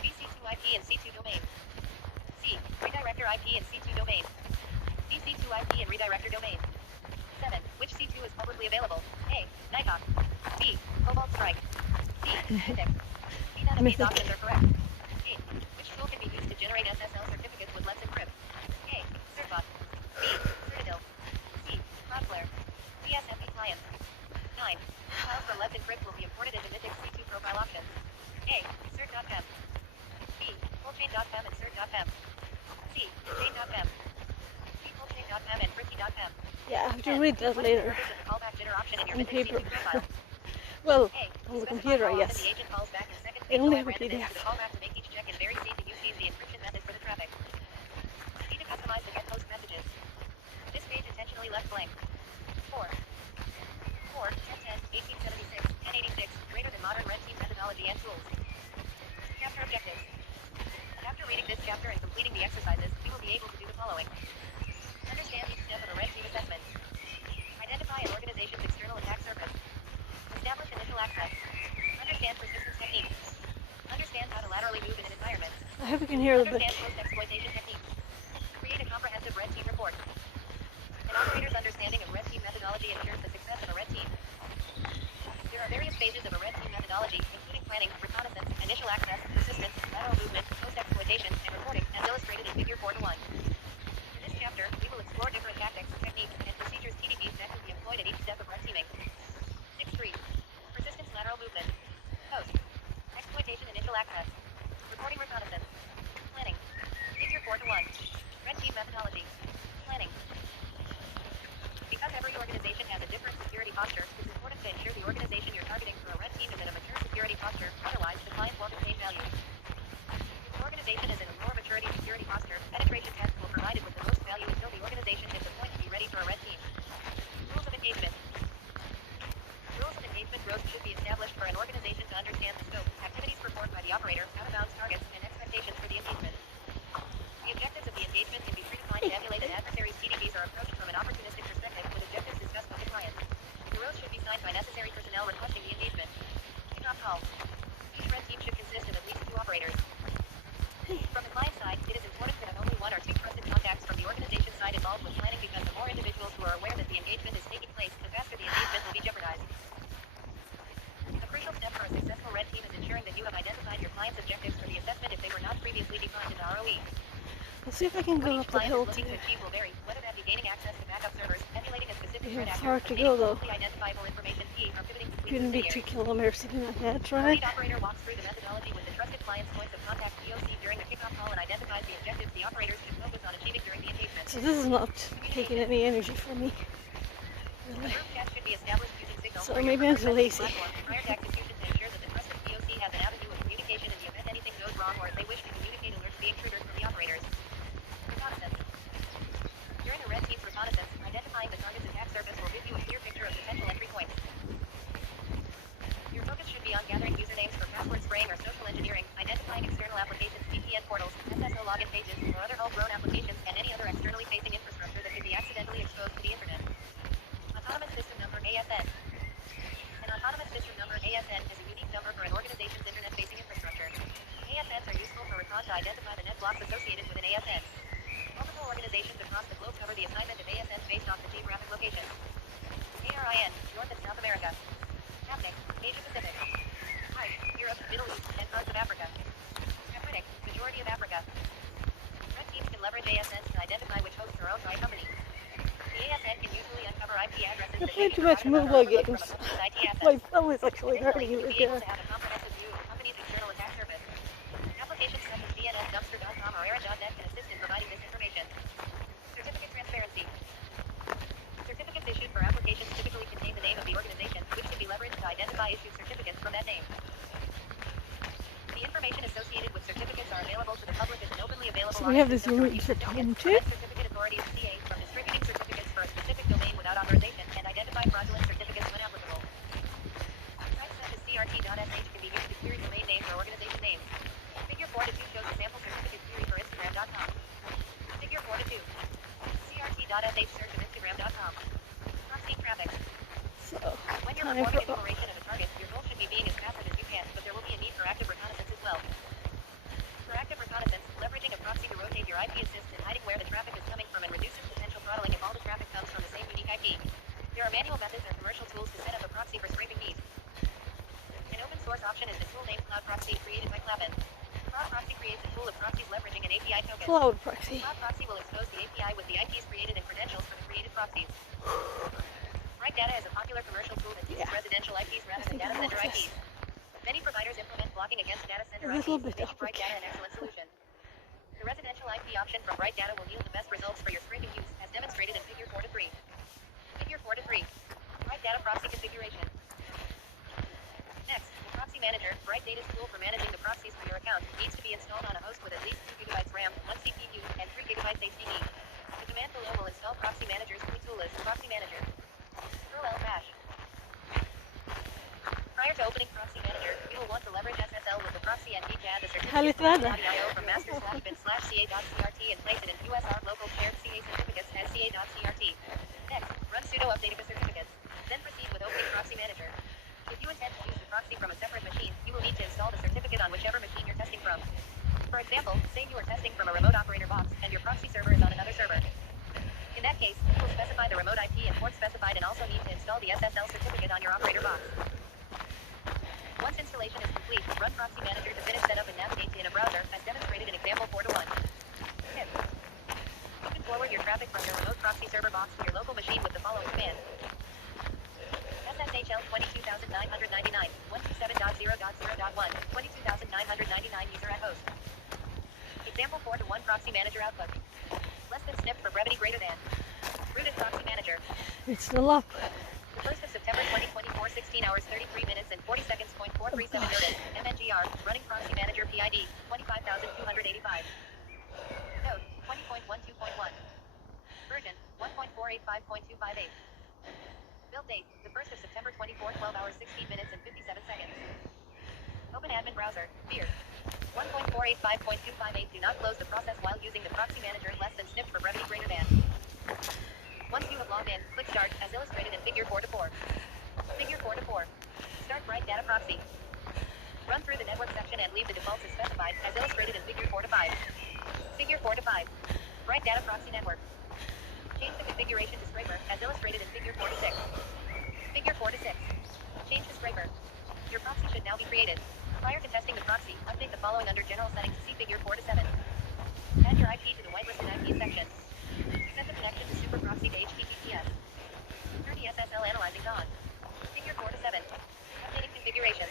B. C2 IP and C2 domain. C. Redirector IP and C2 domain. D. C2 IP and redirector domain. 7. Which C2 is publicly available? A. Nighthawk. B. Cobalt Strike. C. Mythic. D. None of these options are correct. A. Which tool can be used to generate SSL certificates with Let's Encrypt? A. Certbot. B. Citadel. C. Cloudflare. D. SMB client. 9. Files for Let's Encrypt will be imported into Mythic C2 profile options. A. Cert.pem. B. Fullchain.pem and Cert.pem. C. Chain.pem. D. Fullchain.pem and Fricky.pem. Yeah, I have to read that later. On paper. Well, on the computer, I guess. I only have a PDF. This page intentionally left blank. 4. 4, 10, 1876, 1086, greater than modern red team methodology and tools. Chapter objectives. After reading this chapter and completing the exercises, we will be able to do the following. Understand each step of a red team assessment. Identify an organization's external attack surface. Establish initial access. Understand persistence techniques. Understand how to laterally move in an environment. I hope you can hear the book. Understand post-exploitation techniques. Create a comprehensive red team report. An operator's understanding of red team methodology ensures the success of a red team. There are various phases of a red team methodology, including planning, reconnaissance, initial access, persistence, lateral movement, post-exploitation, and reporting, as illustrated in Figure 4 to 1. In this chapter, we will explore different tactics, techniques, and procedures TDPs that can be employed at each step of red teaming. 6.3. Persistence lateral movement. Post. Exploitation initial access. Reporting reconnaissance. Planning. Figure 4 to 1. Red team methodology. Planning. Because every organization has a different security posture, it's important to ensure the organization you're targeting for a red team is in a mature security posture, otherwise the client won't obtain value. If the organization is in a lower maturity security posture, penetration tests will provide it with the most value until the organization hits a point to be ready for a red team. Rules of engagement. Rules of engagement growth should be established for an organization to understand the scope, activities performed by the operator, out-of-bounds targets, and expectations for the engagement. The objectives of the engagement can be predefined to emulate an adversary's TDPs are approached from an opportunistic perspective with objectives discussed with the client. The rules should be signed by necessary personnel requesting the engagement. Kickoff call. Each red team should consist of at least 2 operators. From the client side, it is important to have only 1 or 2 trusted contacts from the organization side involved with planning because the more individuals who are aware that the engagement is taking place, the faster the engagement will be jeopardized. A crucial step for a successful red team is ensuring that you have identified your client's objectives for the assessment if they were not previously defined in the ROE. Let's see if I can What go each up the client hill is looking to today. achieve will vary, whether that be gaining access to backup servers, emulating a specific Yeah, threat it's actor, hard to obtaining go though. publicly identifiable information, or pivoting to Couldn't be 2 kilometers even ahead, The right? lead operator walks through the methodology with the trusted client's points of contact POC during the kickoff call and identifies the objectives the operators should focus on achieving during the engagement. So this is not taking any energy from me. A Really. group chat should be established using Signal So or your maybe I'm preferred lazy. messaging platform prior to execution to ensure that the trusted POC has an avenue of communication in the event anything goes wrong or if they wish to communicate alerts being triggered from the operators. Reconnaissance. During the red team's reconnaissance, identifying the target's attack surface will give you a clear picture of potential entry points. Your focus should be on gathering usernames for password spraying or social engineering, identifying external applications, VPN portals, SSO login pages, or other homegrown applications, and any other externally facing infrastructure that could be accidentally exposed to the internet. Autonomous System Number ASN. An Autonomous System Number ASN is a unique number for an organization's internet-facing infrastructure. ASNs are useful for Recon to identify the net blocks associated with an ASN. Multiple organizations across the globe cover the assignment of ASNs based off the geographic location. ARIN, North and South America. APNIC, Asia Pacific. HIDE, Europe, Middle East, and parts of Africa. AFRINIC, majority of Africa. Red teams can leverage ASNs to identify which hosts are owned by a company. The ASN can usually uncover IP addresses I that play may be too much provided mobile from a games. company's IT assets. My thumb is actually Additionally, hurting you'll right be able there. to have a comprehensive view of the company's external attack surface. Applications such as DNSDumpster.com or Era.net can assist in providing this information. Certificate transparency. Certificates issued for applications typically contain the name of the organization, which can be leveraged to identify issued certificates from that name. The information associated with certificates are available to the public as an openly available So we have this system to room review for certificates, home too. prevent certificate authorities CA from distributing certificates for a specific domain without authorization, and identify fraudulent certificates when applicable. Sites such as CRT.sh can be used to query domain names or organization names. Figure 4-2 shows a sample certificate query for Instagram.com. Figure 4-2. CRT.sh search of Instagram.com. Proxy traffic. So, When you're time performing for... enumeration of a target, your goal should be being as passive as you can, but there will be a need for active reconnaissance as well. For active reconnaissance, leveraging a proxy to rotate your IP assists in hiding where the traffic is coming from and reduces potential throttling if all the traffic comes from the same unique IP. There are manual methods and commercial tools to set up a proxy for scraping needs. An open source option is the tool named Cloud Proxy created by Clapin. Cloud Proxy creates a pool of proxies leveraging an API token. Cloud proxy. Cloud Proxy will expose the API with the IPs created and credentials for the created proxies. Bright Data is a popular commercial tool that uses residential IPs rather than data center IPs. Many providers implement blocking against data center A IPs, little bit making up, Bright okay. Data an excellent solution. The residential IP option from Bright Data will yield the best results for your scraping use, as demonstrated in Figure 4-3. Figure 4-3. Bright Data Proxy Configuration. Next, the Proxy Manager, Bright Data's tool for managing the proxies for your account, needs to be installed on a host with at least 2 GB RAM, 1 CPU, and 3 GB HDD. The command below will install Proxy Manager's free tool list, Proxy Manager. Perl bash. Prior to opening Proxy Manager, you will want to leverage SSL with the proxy and need to add the certificate .io from master/bin/ca.crt and place it in USR local shared CA certificates as ca.crt. Next, run sudo update of the certificates. Then proceed with opening Proxy Manager. If you intend to use the proxy from a separate machine, you will need to install the certificate on whichever machine you're testing from. For example, say you are testing from a remote operator box, and your proxy server is on another server. In that case, you will specify the remote IP and port specified and also need to install the SSL certificate on your operator box. Once installation is complete, run Proxy Manager to finish setup and navigate in a browser, as demonstrated in example 4-1. Tip. You can forward your traffic from your remote proxy server box to your local machine with the following command. SSHL 22999, 127.0.0.1, 22999 user at host. Example 4-1 Proxy Manager output. Less than snip for brevity greater than. Rooted Proxy Manager. It's still up. The 1st of September 2024, 16 hours 33 minutes and 40 seconds. 437 notice. MNGR. Running Proxy Manager PID 25,285. Node 20.12.1. Version 1.485.258. Build date the 1st of September 24, 12 hours 16 minutes and 57 seconds. Open admin browser. Beer. 1.485.258. Do not close the process while using the Proxy Manager less than snip for brevity greater than. Once you have logged in, click Start, as illustrated in Figure 4-4. Figure 4-4. Start Bright Data Proxy. Run through the network section and leave the defaults as specified, as illustrated in Figure 4-5. Figure 4-5. Bright Data Proxy Network. Change the configuration to scraper, as illustrated in Figure 4-6. Figure 4-6. Change to scraper. Your proxy should now be created. Prior to testing the proxy, update the following under General Settings. See Figure 4-7. Add your IP to the whitelisted IP section. Set the connection to super proxy to HTTPS. Turn the SSL analyzing on. Figure 4 to 7. Updating configuration.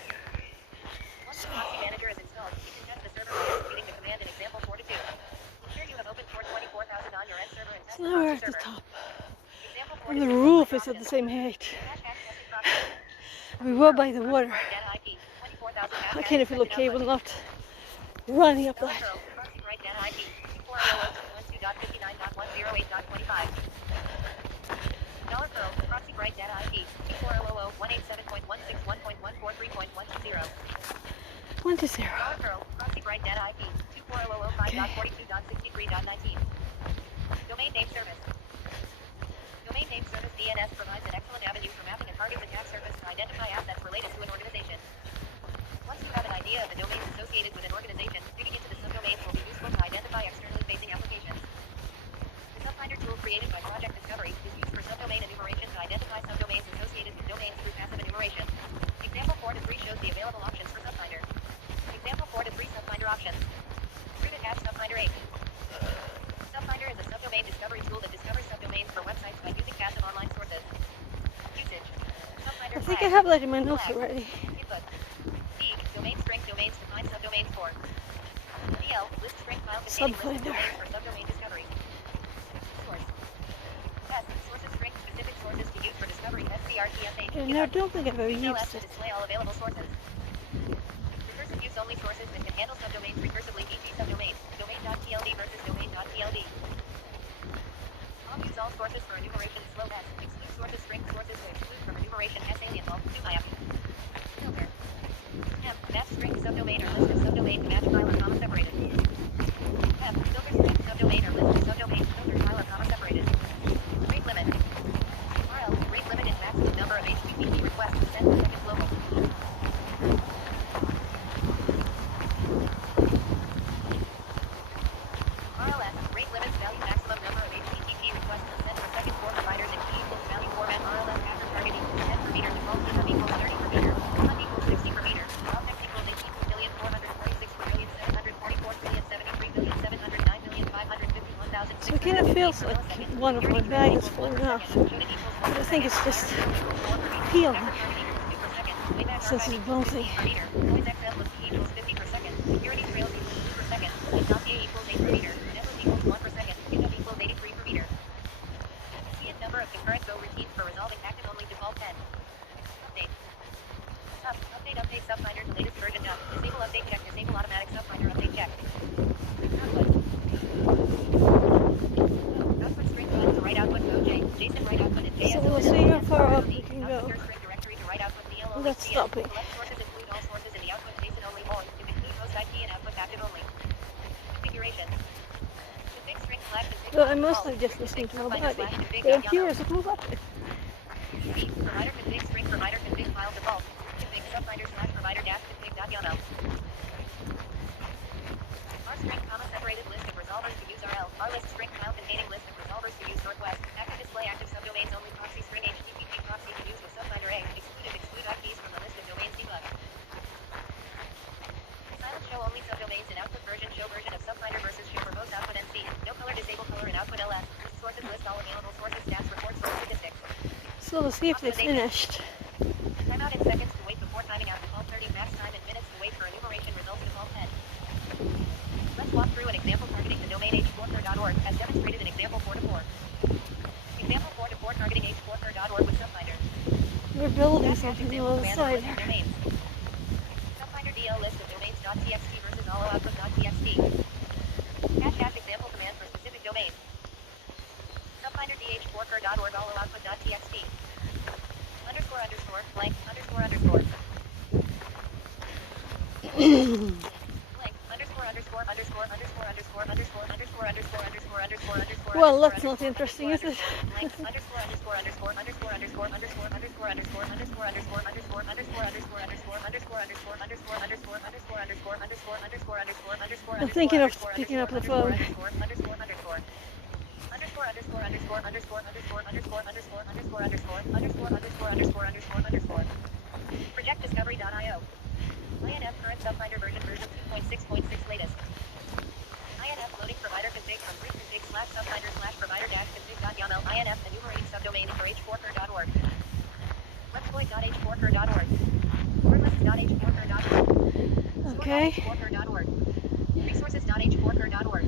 Once the proxy manager is installed, you can test the server by executing the command in example 4 to 2. Ensure you have opened port 24,000 on your end server and test So the now we're proxy at the server. top. Example 4 And to the 2 roof select is at the options. same height. Hashtag tested proxy. We were by the water. Data IP. 24,000 I can't feel the cable not running up that. Proxy right data IP. 2400.212.59.108.25. Dollar Pro, proxy bright data IP, 2400.187.161.143.120. 1-0. Dollar Pro, proxy bright data IP, 240005.42.63.19. Domain name service. Domain name service DNS provides an excellent avenue for mapping a target's attack surface to identify assets related to an organization. Once you have an idea of the domains associated with an organization, digging into the subdomains will be useful to identify externally facing applications. The SubFinder tool created by Project Discovery is used for subdomain enumeration to identify subdomains associated with domains through passive enumeration. Example 4 to 3 shows the available options for SubFinder. Example 4 to 3 SubFinder options. Private Hash SubFinder 8. SubFinder is a subdomain discovery tool that discovers subdomains for websites by using passive online sources. Usage. SubFinder I think I flag. have that in my notes Flag. already. Input. Seek. Domain string domains to find subdomains for. DL. List string file containing list of SubFinder. domains for subdomain discovery. Source. S. Sources string specific sources to use for discovery. SCRTFH. And I don't think I've ever Detail used S to it. display all available sources. Recursive use only sources that can handle subdomains recursively, e.g. subdomain, domain.tld versus domain.tld. Use all sources for enumeration, slow S, exclude sources, string sources to exclude from enumeration, S alien bulk, IAP. Filter. M, match string, subdomain or list of subdomain to match file or comma separated. F, filter string, subdomain or list of subdomain, filter file or comma separated. Rate limit. RL, rate limit is maximum number of HTTP requests sent per second global. RLS, rate limits value maximum number of HTTP requests sent per second for providers in key equals value format. RLS after target equals 10 per meter, default system equals 30 per meter, fund equals 60 per meter, object equals 18,446,773,709,551,000. So it kind of feels like one of my bags is falling off. But I think it's just peeling since it's bouncing. Noise XL with P equals 50 per second. Security trails equals 2 per second. Ignacia equals 8 per meter. Network equals 1 per second. GitHub equals 83 per meter. See a number of concurrent Go routines for resolving active only default 10. Update. Update SubFinder to latest version up. Disable update check. Disable automatic SubFinder update check. Output. Output string file to write output Go J. JSON write output and JSON. So we'll see how far up we can go. String directory to write output DL only. Let's stop it. Select sources include all sources in the output JSON only more. To include host IP and output active only. Configuration. Config string flag config. Well, I'm mostly just listening to my body. But I'm curious about it. Provider config string provider config file default. Config subfinder / provider dash config.yaml. R string comma separated list of resolvers to use RL. R list string file containing list of resolvers to use Northwest. Active display active subdomains only proxy string HTTP proxy to use with subfinder A. Exclude IPs from the list of domains debug. Silent show only subdomains in output version show version of subfinder versus show for both output and C. No color disable color in output LS. List sources list all available sources stats reports source statistics. So let's see if they finished. Timeout in seconds to wait before timing out. Default 30 max time in minutes to wait for enumeration results. Default 10. Let's walk through an example targeting the domain h4cur.org as demonstrated in example 4 to 4. Example 4 to 4 targeting h4cur.org with SubFinder. We're building something on the side here. Domains. SubFinder DL list of domains.txt versus allo-output.txt. Hash example command for specific domain. SubFinder dh4cur.org allo-output.txt. __ blank __ Well, that's not interesting, is it? I'm thinking of picking up the phone. Projectdiscovery.io. INF current SubFinder version 2.6.6 latest. INF loading provider. /subfinder/provider-config.yaml inf enumerating subdomain for h4ker.org. Websploit.h4ker.org. Wordless.h4ker.org. Okay. Store.h4ker.org. Resources.h4ker.org.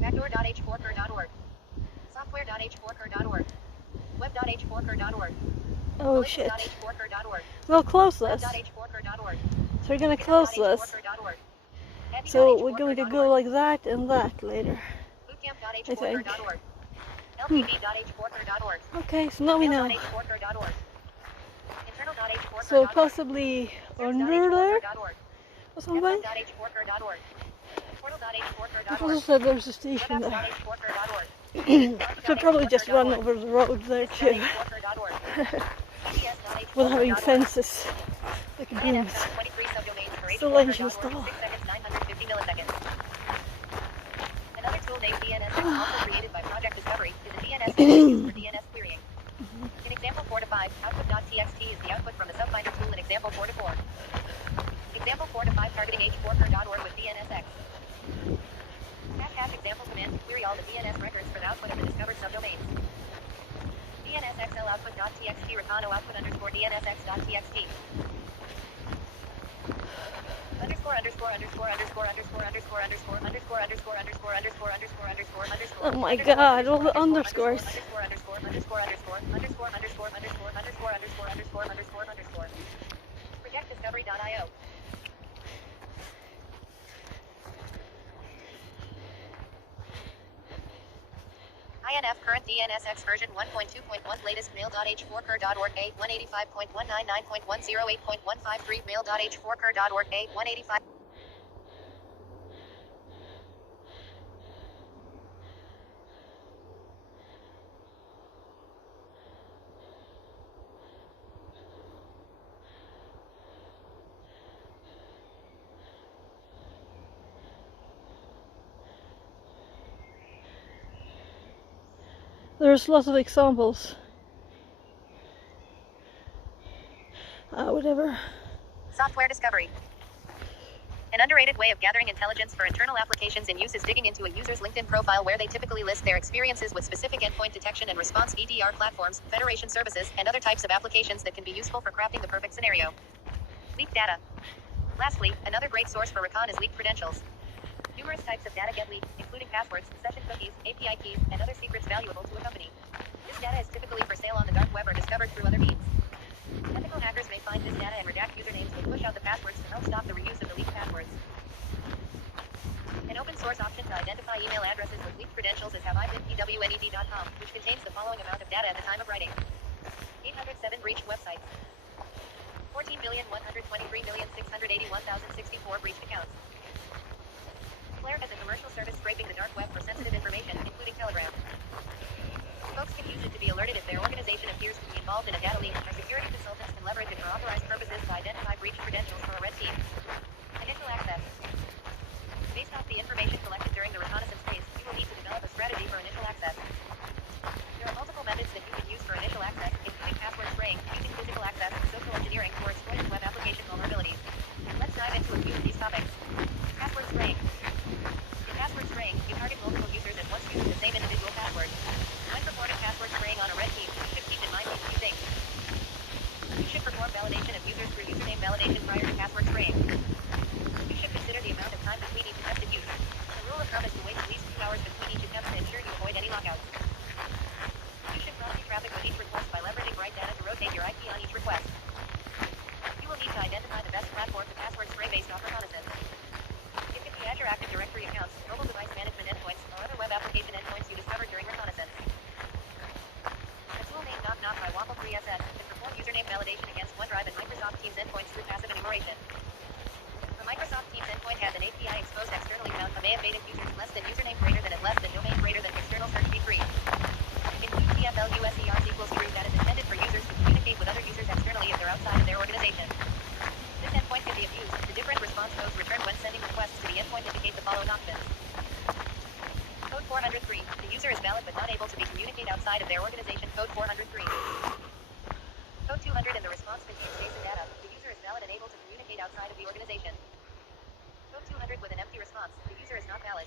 Backdoor.h4ker.org. Software.h4ker.org. Web.h4ker.org. Oh shit. Ellipsis.h4ker.org. We'll close this. Web.h4ker.org. So we're gonna close this. So we're going to go like that and that later. I think. Bootcamp.h4ker.org. lpv.h4ker.org. Okay, so now we know. Mail.h4ker.org. Internal.h4ker.org. So possibly under there or something. F1.h4ker.org. I Portal.h4ker.org. also said there's a station there. Webapps.h4ker.org. Should probably just run over the road there too. Without having fences like beams. Still engine stall. Another tool named DNSX, also created by Project Discovery, is a DNS used for DNS querying. In example 4 to 5, output.txt is the output from the subfinder tool in example 4 to 4. Example 4 to 5 targeting h4ker.org with DNSX. # example command to query all the DNS records for the output of the discovered subdomains. DNSXL output.txt recano output underscore DNSX.txt. Oh my god, all the underscores. Projectdiscovery.io. INF current DNSX version 1.2.1 latest mail.h4ker.org A 185.199.108.153 mail.h4ker.org A 185. There's lots of examples. Whatever. Software discovery. An underrated way of gathering intelligence for internal applications in use is digging into a user's LinkedIn profile where they typically list their experiences with specific endpoint detection and response EDR platforms, federation services, and other types of applications that can be useful for crafting the perfect scenario. Leaked data. Lastly, another great source for recon is leaked credentials. Numerous types of data get leaked, including passwords, session cookies, API keys, and other secrets valuable to a company. This data is typically for sale on the dark web or discovered through other means. Ethical hackers may find this data and redact usernames to push out the passwords to help stop the reuse of the leaked passwords. An open source option to identify email addresses with leaked credentials is haveibeenpwned.com, which contains the following amount of data at the time of writing. 807 breached websites. 14,123,681,064 breached accounts. Flare has a commercial service scraping the dark web for sensitive information, including Telegram. Folks can use it to be alerted if their organization appears to be involved in a data leak. Our security consultants can leverage it for authorized purposes to identify breached credentials for a red team. Initial access. Based off the information collected during the reconnaissance phase, you will need to develop a strategy for initial access. There are multiple methods that you can use for initial access, including password spraying, using physical access, social engineering, or exploiting web application vulnerabilities. Let's dive into a few of these topics. Password spraying. In password spraying, you target multiple users and once use the same individual password. When performing password spraying on a red team, you should keep in mind these few things. You should perform validation of users through username validation prior to password spraying. You should consider the amount of time between each attempted use. The rule of thumb is to wait at least 2 hours between each attempt to ensure you avoid any lockouts. You should proxy traffic with each request by leveraging right data to rotate your IP on each request. You will need to identify the best platform to password spray based off reconnaissance. It could be Azure Active Directory accounts, mobile device management endpoints, or other web application endpoints you discovered during reconnaissance. A tool named Knock Knock by Waffle3SS can perform username validation against OneDrive and Microsoft Teams endpoints through passive enumeration. The Microsoft Teams endpoint has an API exposed externally found from AFAtive users less than username greater than and less than domain greater than external search v3. Include TFLUSERs equals true that is intended for users to communicate with other users externally if they're outside of their organization. This endpoint can be abused. The different response codes returned when sending requests to the endpoint indicate the following options. Code 403. The user is valid but not able to be communicated outside of their organization. Code 403. Code 200 in the response contains JSON data. The user is valid and able to communicate outside of the organization. Code 200 with an empty response. The user is not valid.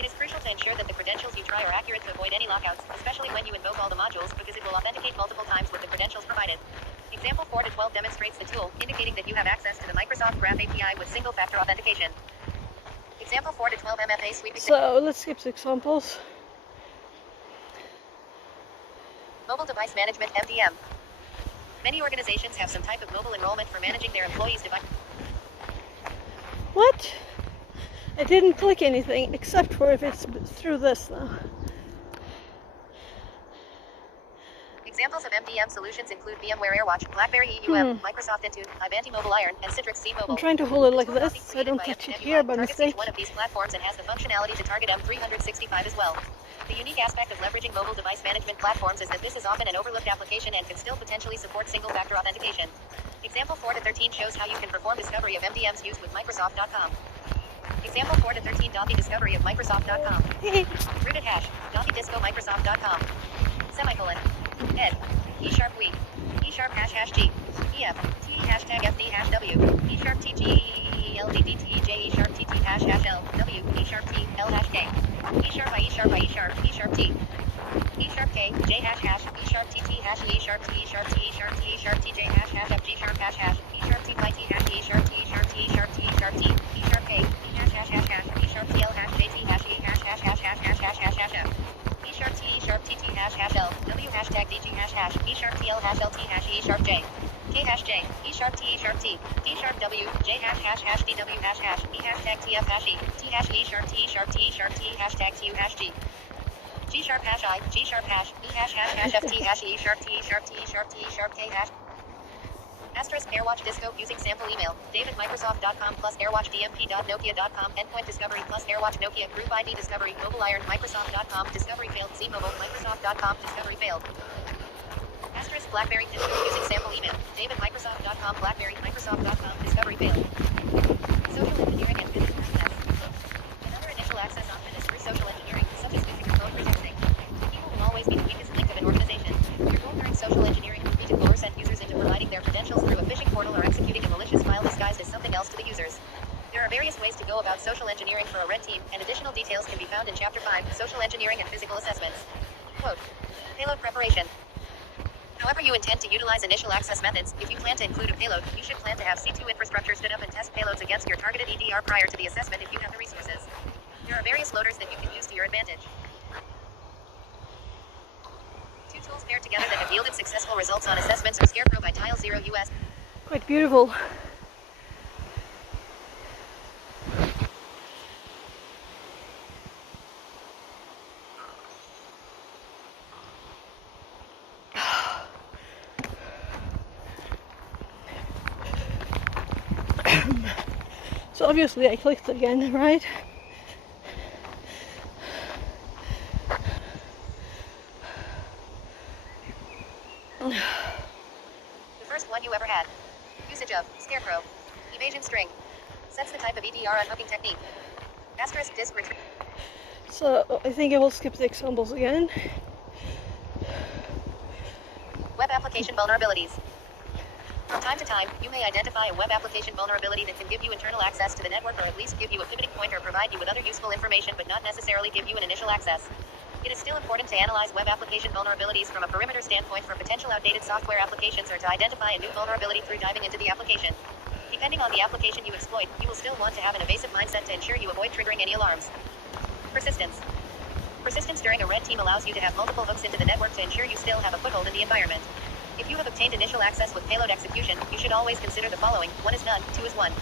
It is crucial to ensure that the credentials you try are accurate to avoid any lockouts, especially when you invoke all the modules, because it will authenticate multiple times with the credentials provided. Example 4 to 12 demonstrates the tool, indicating that you have access to the Microsoft Graph API with single-factor authentication. Example 4 to 12 MFA sweep. So let's skip the examples. Mobile Device Management MDM. Many organizations have some type of mobile enrollment for managing their employees' device. What? I didn't click anything except for if it's through this now. Examples of MDM solutions include VMware AirWatch, BlackBerry EUM, Microsoft Intune, Ivanti Mobile Iron, and Citrix C Mobile. I'm trying to hold it like The tool this copy so I don't created touch by it MDM here by targets mistake. each one of these platforms and has the functionality to target M365 as well. The unique aspect of leveraging mobile device management platforms is that this is often an overlooked application and can still potentially support single-factor authentication. Example 4 to 13 shows how you can perform discovery of MDMs used with Microsoft.com. Example 4 to 13 Donkey discovery of Microsoft.com. Rooted hash, Donkey Disco Microsoft.com. Semicolon. Ed. E# we. E# hash hash G. EF. T hashtag FD hash W. E# TG LDDT J E# TT hash hash L. W. E# T L hash K. E# I E# I E# E# T. E# K J hash hash E# TT hash E# T E# T E# T E# TJ hash hash F G# hash hash E# T Y T hash E# T E# T E# T E# T E# K E hash hash hash hash E# T L hash J T hash E hash hash hash hash hash hash hash hash F E# T E# TT hash hash L W hashtag DG hash hash E# T L hash L T hash E# J K hash J E# T E# T D# W J hash hash hash D W hash hash E hashtag TF hash E T hash E# T E# T E# T hashtag TU hash G G# hash I G# hash E hash hash hash F T hash E# T E# T E# T E# K hash Asterisk AirWatch Disco using sample email davidmicrosoft.com plus airwatchdmp.nokia.com endpoint discovery plus airwatch Nokia group ID discovery mobile iron microsoft.com discovery failed Z mobile microsoft.com discovery failed Asterisk BlackBerry Disco using sample email davidmicrosoft.com BlackBerry Microsoft.com discovery failed social engineering and physical access. Another initial access option is through social engineering, such as phishing or code retexting. People will always be the weakest link of an organization. Your goal during social engineering will be to coerce end users into providing their credentials through a phishing portal or executing a malicious file disguised as something else to the users. There are various ways to go about social engineering for a red team, and additional details can be found in Chapter 5, Social Engineering and Physical Assessments. Quote, Payload preparation. However you intend to utilize initial access methods, if you plan to include a payload, you should plan to have C2 infrastructure stood up and test payloads against your targeted EDR prior to the assessment if you have the resources. There are various loaders that you can use to your advantage. Two tools paired together that have yielded successful results on assessments are Scarecrow by Tile 0 US. Quite beautiful. So obviously I clicked again, right? The first one you ever had. Usage of Scarecrow. Evasion string. Sets the type of EDR unhooking technique. Asterisk disk retrieve. So I think I will skip the examples again. Web application vulnerabilities. From time to time, you may identify a web application vulnerability that can give you internal access to the network or at least give you a pivoting point or provide you with other useful information but not necessarily give you an initial access. It is still important to analyze web application vulnerabilities from a perimeter standpoint for potential outdated software applications or to identify a new vulnerability through diving into the application. Depending on the application you exploit, you will still want to have an evasive mindset to ensure you avoid triggering any alarms. Persistence. Persistence during a red team allows you to have multiple hooks into the network to ensure you still have a foothold in the environment. If you have obtained initial access with payload execution, you should always consider the following: 1 is none, 2 is 1.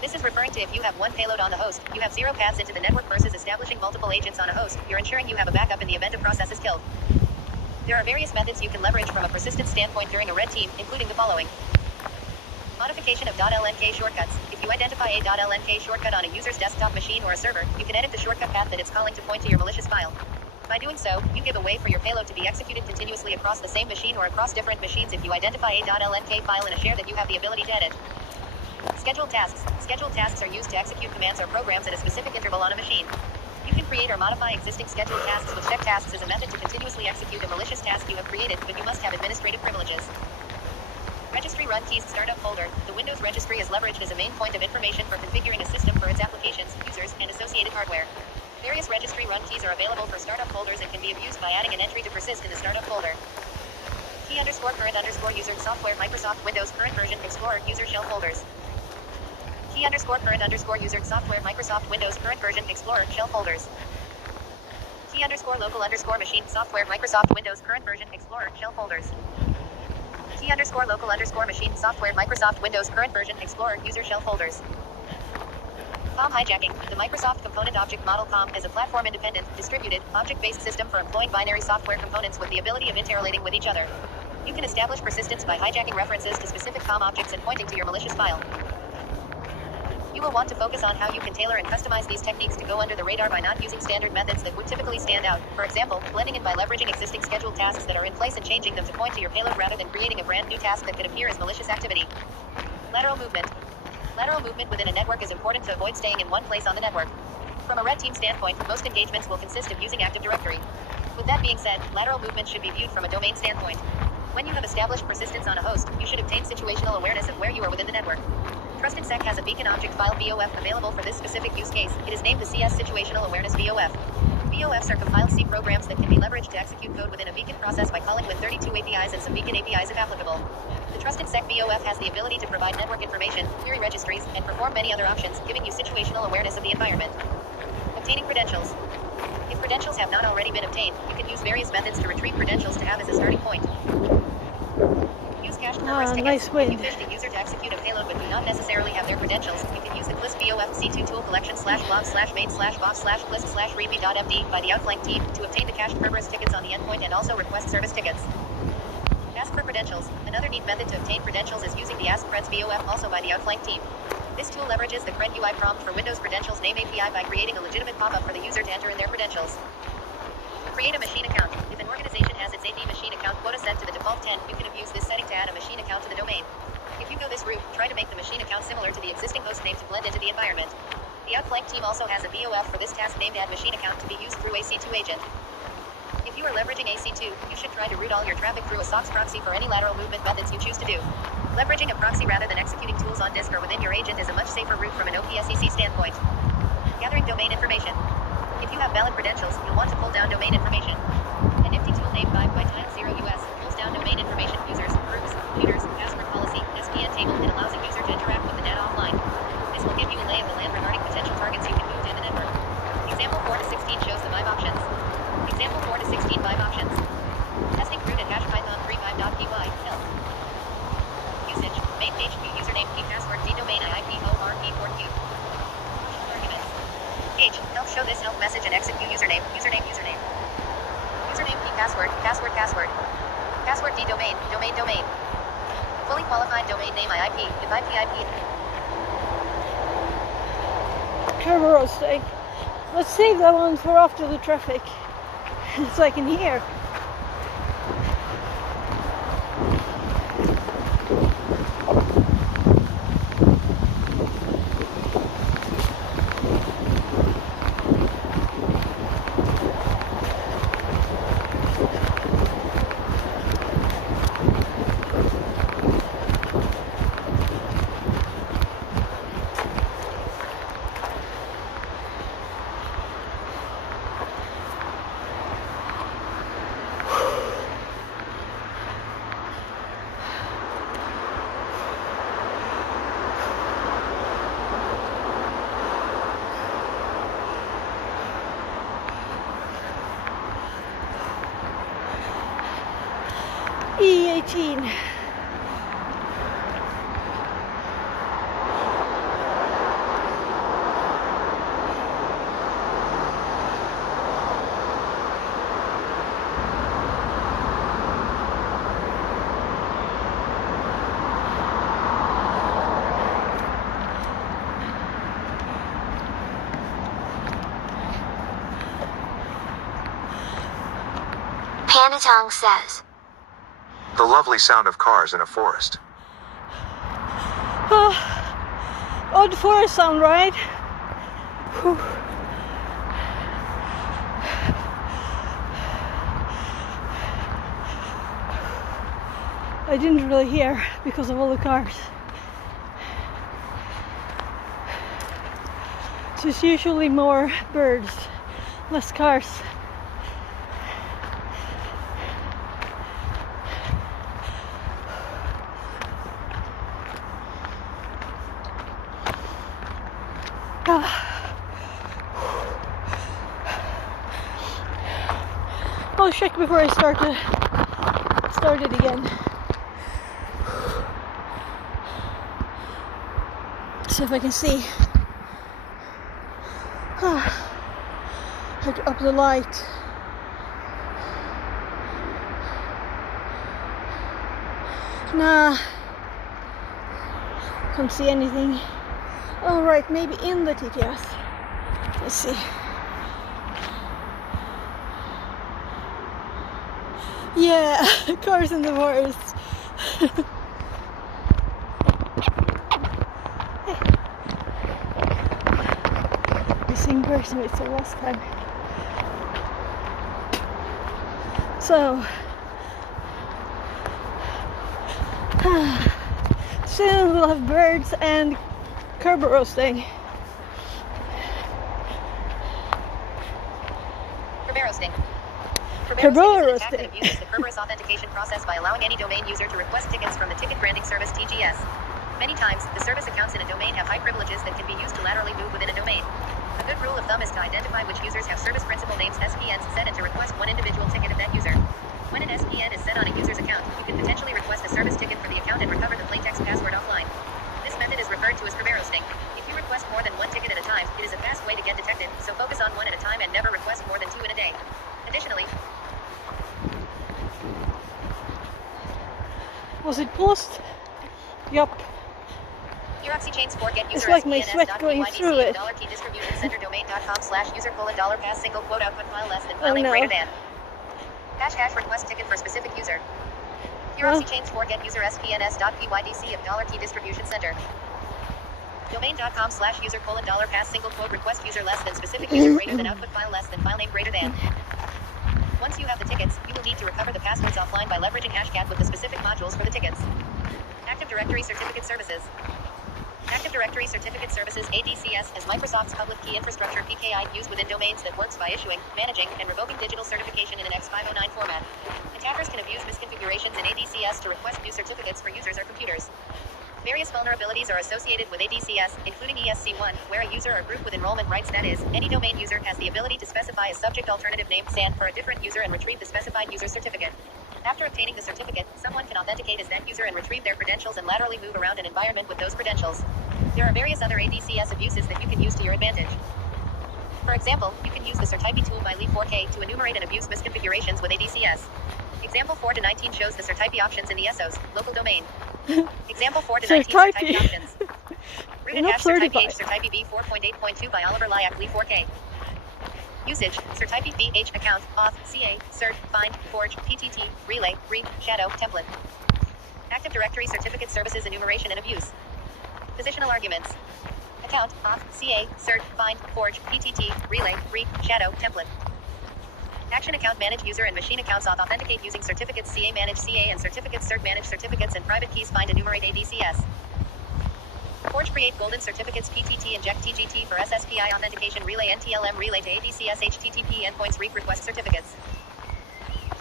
This is referring to if you have one payload on the host, you have 0 paths into the network versus establishing multiple agents on a host, you're ensuring you have a backup in the event a process is killed. There are various methods you can leverage from a persistence standpoint during a red team, including the following. Modification of .lnk shortcuts. If you identify a .lnk shortcut on a user's desktop machine or a server, you can edit the shortcut path that it's calling to point to your malicious file. By doing so, you give a way for your payload to be executed continuously across the same machine or across different machines if you identify a .lnk file in a share that you have the ability to edit. Scheduled tasks. Scheduled tasks are used to execute commands or programs at a specific interval on a machine. You can create or modify existing scheduled tasks with check tasks as a method to continuously execute a malicious task you have created, but you must have administrative privileges. Registry run keys startup folder. The Windows registry is leveraged as a main point of information for configuring a system for its applications, users, and associated hardware. Various registry run keys are available for startup folders and can be abused by adding an entry to persist in the startup folder. Key underscore current underscore user software Microsoft Windows current version Explorer user shell folders. Key underscore current underscore user software Microsoft Windows current version Explorer shell folders. Key underscore local underscore machine software Microsoft Windows current version Explorer shell folders. Key underscore local underscore machine software Microsoft Windows current version Explorer user shell folders. COM hijacking. The Microsoft Component Object Model COM is a platform-independent, distributed, object-based system for employing binary software components with the ability of interrelating with each other. You can establish persistence by hijacking references to specific COM objects and pointing to your malicious file. You will want to focus on how you can tailor and customize these techniques to go under the radar by not using standard methods that would typically stand out. For example, blending in by leveraging existing scheduled tasks that are in place and changing them to point to your payload rather than creating a brand new task that could appear as malicious activity. Lateral movement. Lateral movement within a network is important to avoid staying in one place on the network. From a red team standpoint, most engagements will consist of using Active Directory. With that being said, lateral movement should be viewed from a domain standpoint. When you have established persistence on a host, you should obtain situational awareness of where you are within the network. TrustedSec has a beacon object file BOF available for this specific use case. It is named the CS Situational Awareness BOF. BOFs are compiled C programs that can be leveraged to execute code within a beacon process by calling with 32 APIs and some beacon APIs if applicable. The TrustedSec BOF has the ability to provide network information, query registries, and perform many other options, giving you situational awareness of the environment. Obtaining credentials. If credentials have not already been obtained, you can use various methods to retrieve credentials to have as a starting point. Use cached Kerberos tickets. Nice wind. If you fish the user to execute a payload but do not necessarily have their credentials, you can use the CLIS BOF C2 tool collection /blog/main/box/cliss/readme.md by the Outflank team to obtain the cached Kerberos tickets on the endpoint and also request service tickets. Ask for credentials. Another neat method to obtain credentials is using the Ask Creds BOF also by the Outflank team. This tool leverages the Cred UI prompt for Windows Credentials Name API by creating a legitimate pop-up for the user to enter in their credentials. Create a machine account. If an organization has its AD machine account quota set to the default 10, you can abuse this setting to add a machine account to the domain. If you go this route, try to make the machine account similar to the existing host name to blend into the environment. The Outflank team also has a BOF for this task named Add Machine Account to be used through AC2 agent. If you are leveraging AC2, you should try to route all your traffic through a SOX proxy for any lateral movement methods you choose to do. Leveraging a proxy rather than executing tools on disk or within your agent is a much safer route from an OPSEC standpoint. Gathering domain information. If you have valid credentials, you'll want to pull down domain information. An empty tool named 5x0US pulls down domain information, users, groups, computers, password policy, SPN table, and allows a user to interact with the data offline. This will give you a lay of the land regarding potential targets you can move to the network. Example 4 to 16 shows the Vive options. Example 4 to 16 Vive options. Testing root at hashpython3vive.py, help. Usage, main page, new username, key password, d-domain, IIP, port Q. Arguments. Page, help show this help message and execute username, username. Username, key password, password. Password, d-domain, domain. Fully qualified domain name, IIP, if IP. Kerberos thing. Let's save that one for after the traffic. So I can hear. E18. Panatong says. The lovely sound of cars in a forest. Odd forest sound, right? Whew. I didn't really hear because of all the cars. So it's usually more birds Less cars. I'll check before I start it again. See if I can see. Had to up the light. Nah, can't see anything. Oh right, maybe in the TTS. Let's see. Yeah, cars in the forest. Missing person, it's the last time. So soon we'll have birds and Kerber roasting. Kerber roasting. Kerber Kerber roasting roasting. is an attack that abuses the Kerberos authentication process by allowing any domain user to request tickets from the ticket granting service TGS. Many times, the service accounts in a domain have high privileges that can be used to laterally move within a domain. A good rule of thumb is to identify which users have service principal names SPNs set and to request one individual ticket of that user. When an SPN is set on a user's account, you can potentially request a service ticket for the account and recover the plaintext password offline. This method is referred to as Kerber roasting. If you request more than one ticket at a time, it is a fast way to get detected, so focus on one at a time and never request more than 2 in a day. Additionally, Was it post? Yup. Eroxy chains for get user It's like my sweat going through it. $key distribution center domain.com/user $pass single quote output file less than Oh, filing no. greater than. # request ticket for specific user. Eroxy chains for get user spns.pydc of $key distribution center. Domain.com/user $pass single quote request user less than specific user greater than output file less than file name greater than. Once you have the tickets, you will need to recover the passwords offline by leveraging Hashcat with the specific modules for the tickets. Active Directory Certificate Services. Active Directory Certificate Services ADCS is Microsoft's public key infrastructure PKI used within domains that works by issuing, managing, and revoking digital certification in an X509 format. Attackers can abuse misconfigurations in ADCS to request new certificates for users or computers. Various vulnerabilities are associated with ADCS, including ESC1, where a user or group with enrollment rights, that is, any domain user has the ability to specify a subject alternative name SAN for a different user and retrieve the specified user certificate. After obtaining the certificate, someone can authenticate as that user and retrieve their credentials and laterally move around an environment with those credentials. There are various other ADCS abuses that you can use to your advantage. For example, you can use the Certype tool by Leaf4K to enumerate and abuse misconfigurations with ADCS. Example 4-19 shows the Certype options in the ESO's local domain. Example 4-19 Certype options. Rooted hash Certype H Certype B 4.8.2 by Oliver Lyak Leaf4K. Usage: Certype BH account, auth, CA, cert, find, forge, PTT, relay, re, shadow, template. Active Directory Certificate Services enumeration and abuse. Positional arguments. Account, auth, CA, cert, find, forge, PTT, relay, re, shadow, template. Action account manage user and machine accounts auth authenticate using certificates CA manage CA and certificates cert manage certificates and private keys find enumerate ADCS. Forge create golden certificates PTT inject TGT for SSPI authentication relay NTLM relay to ADCS HTTP endpoints request certificates.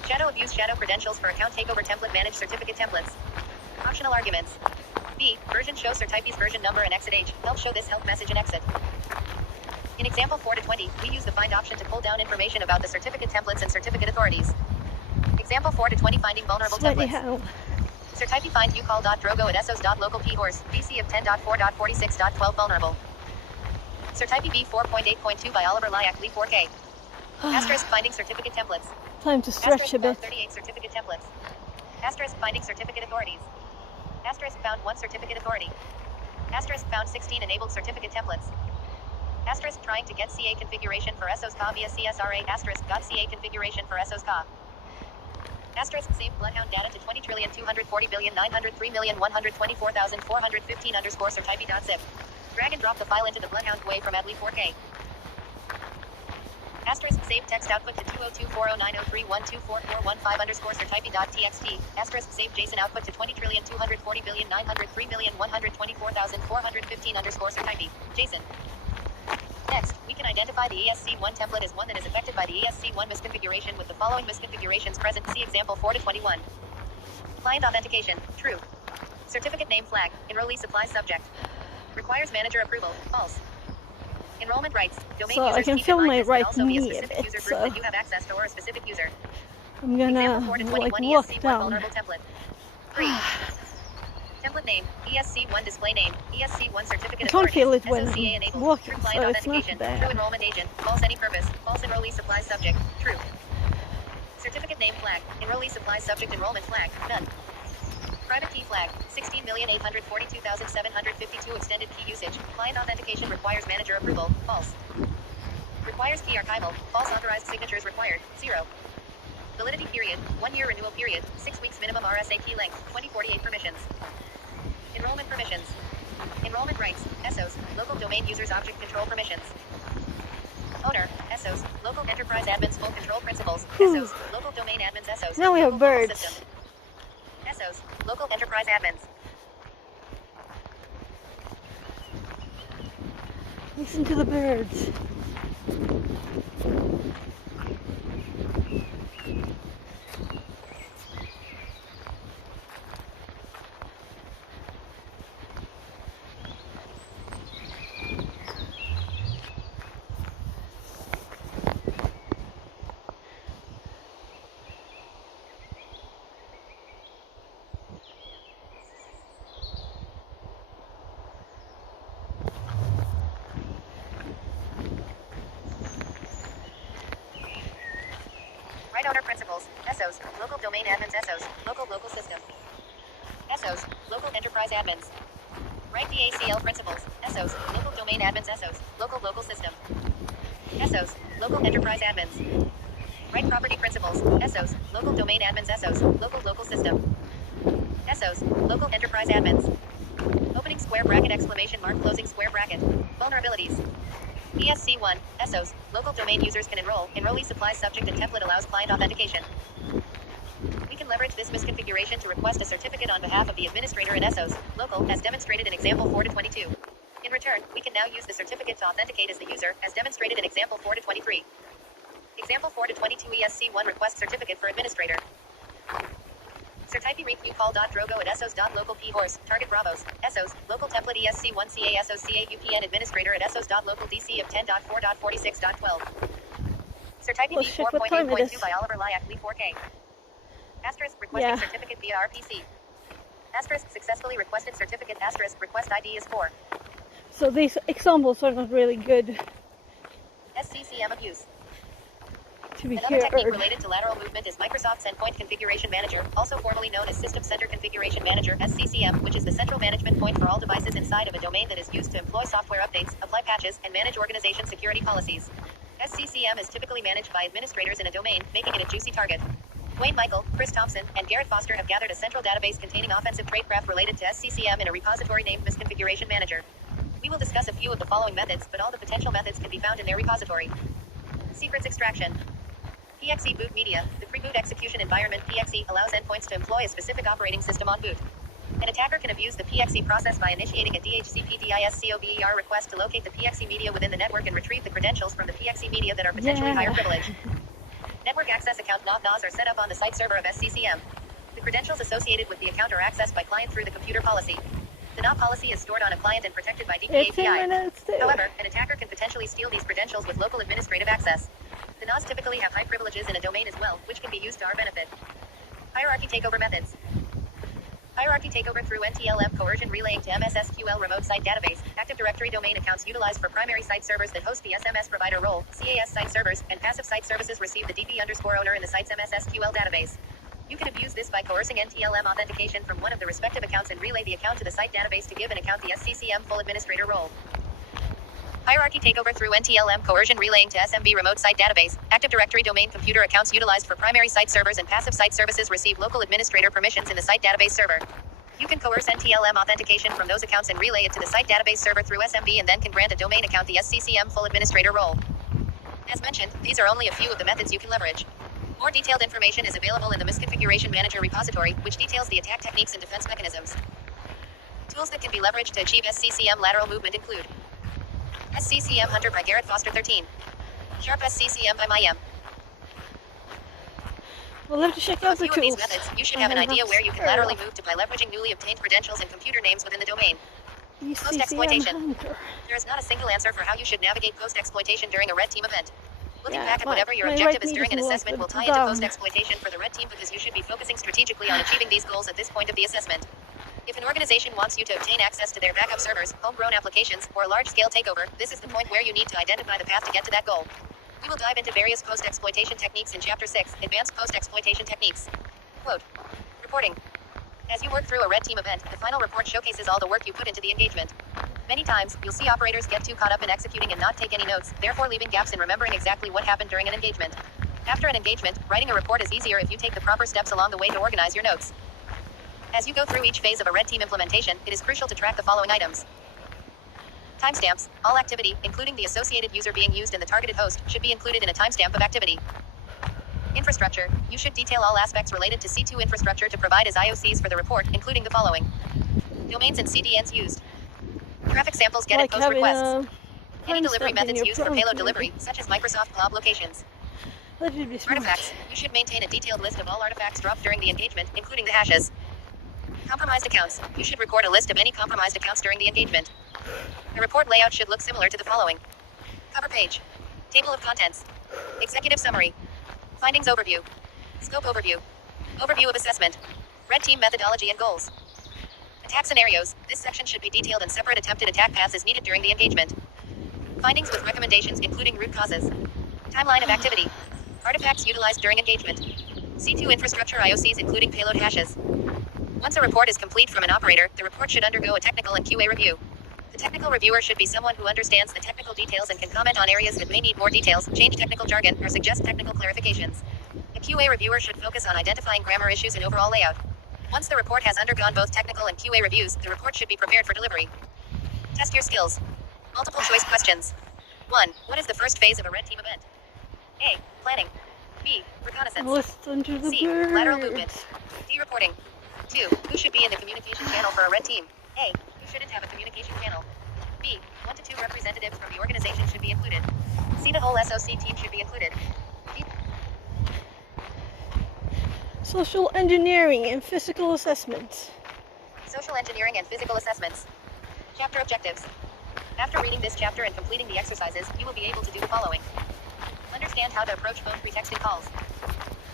Shadow abuse shadow credentials for account takeover template manage certificate templates. Optional arguments. B. Version show Certype's version number and exit H. Help show this help message and exit. In example 4-20, we use the find option to pull down information about the certificate templates and certificate authorities. Example 4-20 finding vulnerable Sweaty templates. hell. Certype find ucall.drogo at esos.local phorce, BC of 10.4.46.12 vulnerable. Certype B 4.8.2 by Oliver Lyak Leaf4K. Asterisk finding certificate templates. Time to stretch Asterisk a bit. found 38 certificate templates. Asterisk finding certificate authorities. Asterisk found 1 certificate authority. Asterisk found 16 enabled certificate templates. Asterisk trying to get CA configuration for SOSCA via CSRA. Asterisk got CA configuration for SOSCA. Asterisk save Bloodhound data to 20,240,903,124,415 underscore Certype.zip. Drag and drop the file into the Bloodhound way from Adley4K. Asterisk save text output to 202409031244415 underscore Certype.txt. Asterisk save JSON output to 20,240,903,124,415 underscore Certype. JSON. Next, we can identify Identify the ESC1 template as one that is affected by the ESC1 misconfiguration with the following misconfigurations present. See example 4 to 21. Client authentication, true. Certificate name flag, enrollee supplies subject. Requires manager approval, false. Enrollment rights, domain So I users can keep in feel mind my this can right also be a knee a specific bit, user group so that you have access to or a specific user. I'm gonna Example 4 to like 21 walk ESC1 down. vulnerable template. 3. Template name, ESC1 display name, ESC1 certificate I can't feel it when SOCA enabled, walking, true client so it's not authentication, bad. true enrollment agent, false any purpose, false enrollee supplies subject, true. Certificate name flag, enrollee supplies subject enrollment flag, none. Private key flag, 16,842,752 extended key usage, client authentication requires manager approval, false. Requires key archival, false authorized signatures required, 0. Validity period, 1 year renewal period, 6 weeks minimum RSA key length, 2048 permissions. Enrollment permissions. Enrollment rights, ESOs, local domain users object control permissions. Owner, ESOs, local enterprise admins full control principles, ESOs, local domain admins ESOs. Now we have local local birds. system. ESOs, local enterprise admins. Listen to the birds. Right owner principles, ESOs, local domain admins ESOs, local local system. ESOs, local enterprise admins. Right DACL principles, ESOs, local domain admins ESOs, local local system. ESOs, local enterprise admins. Right property principles, ESOs, local domain admins ESOs, local local system. ESOs, local enterprise admins. Opening square bracket exclamation mark closing square bracket. Vulnerabilities. ESC1, ESOs, local domain users can enroll, enrollee supplies subject and template allows client authentication. We can leverage this misconfiguration to request a certificate on behalf of the administrator in ESOs, local, as demonstrated in example 4 to 22. In return, we can now use the certificate to authenticate as the user, as demonstrated in example 4 to 23. Example 4 to 22 ESC1 request certificate for administrator. Certifi req call.drogo at esos.local p horse, target bravos, esos, local template ESC1 CA esos CA UPN administrator at esos.local DC of 10.4.46.12. Certifi Oh shit, what time it V4.8.2 is? by Oliver Lyak Lee 4K. Asterisk requesting Yeah. certificate via RPC. Asterisk successfully requested certificate asterisk request ID is 4. So these examples are not really good SCCM abuse. to be Another technique heard. related to lateral movement is Microsoft's Endpoint Configuration Manager, also formerly known as System Center Configuration Manager (SCCM), which is the central management point for all devices inside of a domain that is used to employ software updates, apply patches, and manage organization security policies. SCCM is typically managed by administrators in a domain, making it a juicy target. Wayne Michael, Chris Thompson, and Garrett Foster have gathered a central database containing offensive tradecraft related to SCCM in a repository named Misconfiguration Manager. We will discuss a few of the following methods, but all the potential methods can be found in their repository. Secrets extraction. PXE boot media. The pre-boot execution environment PXE allows endpoints to employ a specific operating system on boot. An attacker can abuse the PXE process by initiating a DHCP-DISCOVER request to locate the PXE media within the network and retrieve the credentials from the PXE media that are potentially higher privilege. Network access account NOS are set up on the site server of SCCM. The credentials associated with the account are accessed by client through the computer policy. The NOP policy is stored on a client and protected by 18 DPAPI. minutes too. However, an attacker can potentially steal these credentials with local administrative access. The NOS typically have high privileges in a domain as well, which can be used to our benefit. Hierarchy takeover methods. Hierarchy takeover through NTLM coercion relaying to MSSQL remote site database. Active Directory domain accounts utilized for primary site servers that host the SMS provider role, CAS site servers, and passive site services receive the DB_owner in the site's MSSQL database. You can abuse this by coercing NTLM authentication from one of the respective accounts and relay the account to the site database to give an account the SCCM full administrator role. Hierarchy takeover through NTLM coercion relaying to SMB remote site database. Active Directory domain computer accounts utilized for primary site servers and passive site services receive local administrator permissions in the site database server. You can coerce NTLM authentication from those accounts and relay it to the site database server through SMB and then can grant a domain account the SCCM full administrator role. As mentioned, these are only a few of the methods you can leverage. More detailed information is available in the Misconfiguration Manager repository, which details the attack techniques and defense mechanisms. Tools that can be leveraged to achieve SCCM lateral movement include SCCM Hunter by Garrett Foster 13. Sharp SCCM by Mayem. We'll have to check From a out the few of these tools. methods, you should have an idea where you can laterally move to by leveraging newly obtained credentials and computer names within the domain. Post-exploitation. Hunter. There is not a single answer for how you should navigate post-exploitation during a red team event. Looking Yeah, back at my- whatever your my objective right is knee during an doesn't work assessment will with tie the into thumb. post-exploitation for the red team because you should be focusing strategically on achieving these goals at this point of the assessment. If an organization wants you to obtain access to their backup servers, homegrown applications, or a large-scale takeover, this is the point where you need to identify the path to get to that goal. We will dive into various post-exploitation techniques in Chapter 6, Advanced Post-Exploitation Techniques. Quote, reporting. As you work through a red team event, the final report showcases all the work you put into the engagement. Many times, you'll see operators get too caught up in executing and not take any notes, therefore leaving gaps in remembering exactly what happened during an engagement. After an engagement, writing a report is easier if you take the proper steps along the way to organize your notes. As you go through each phase of a red team implementation, it is crucial to track the following items. Timestamps. All activity, including the associated user being used in the targeted host, should be included in a timestamp of activity. Infrastructure. You should detail all aspects related to C2 infrastructure to provide as IOCs for the report, including the following. Domains and CDNs used. Traffic samples get and Like post having requests. a Any delivery timestamp in methods your used for phone, payload maybe. delivery, such as Microsoft Blob locations. That would be smart. Artifacts. You should maintain a detailed list of all artifacts dropped during the engagement, including the hashes. Compromised accounts. You should record a list of any compromised accounts during the engagement. The report layout should look similar to the following. Cover page. Table of contents. Executive summary. Findings overview. Scope overview. Overview of assessment. Red team methodology and goals. Attack scenarios. This section should be detailed and separate attempted attack paths as needed during the engagement. Findings with recommendations including root causes. Timeline of activity. Artifacts utilized during engagement. C2 infrastructure IOCs including payload hashes. Once a report is complete from an operator, the report should undergo a technical and QA review. The technical reviewer should be someone who understands the technical details and can comment on areas that may need more details, change technical jargon, or suggest technical clarifications. A QA reviewer should focus on identifying grammar issues and overall layout. Once the report has undergone both technical and QA reviews, the report should be prepared for delivery. Test your skills. Multiple choice questions. 1. What is the first phase of a red team event? A. Planning. B. Reconnaissance. Listen to the C. Lateral movement. birds. D. Reporting. 2. Who should be in the communication channel for a red team? A. You shouldn't have a communication channel. B. 1 to 2 representatives from the organization should be included. C. The whole SOC team should be included. D. Social engineering and physical assessment. Social engineering and physical assessments. Chapter objectives. After reading this chapter and completing the exercises, you will be able to do the following. Understand how to approach phone pretexting calls.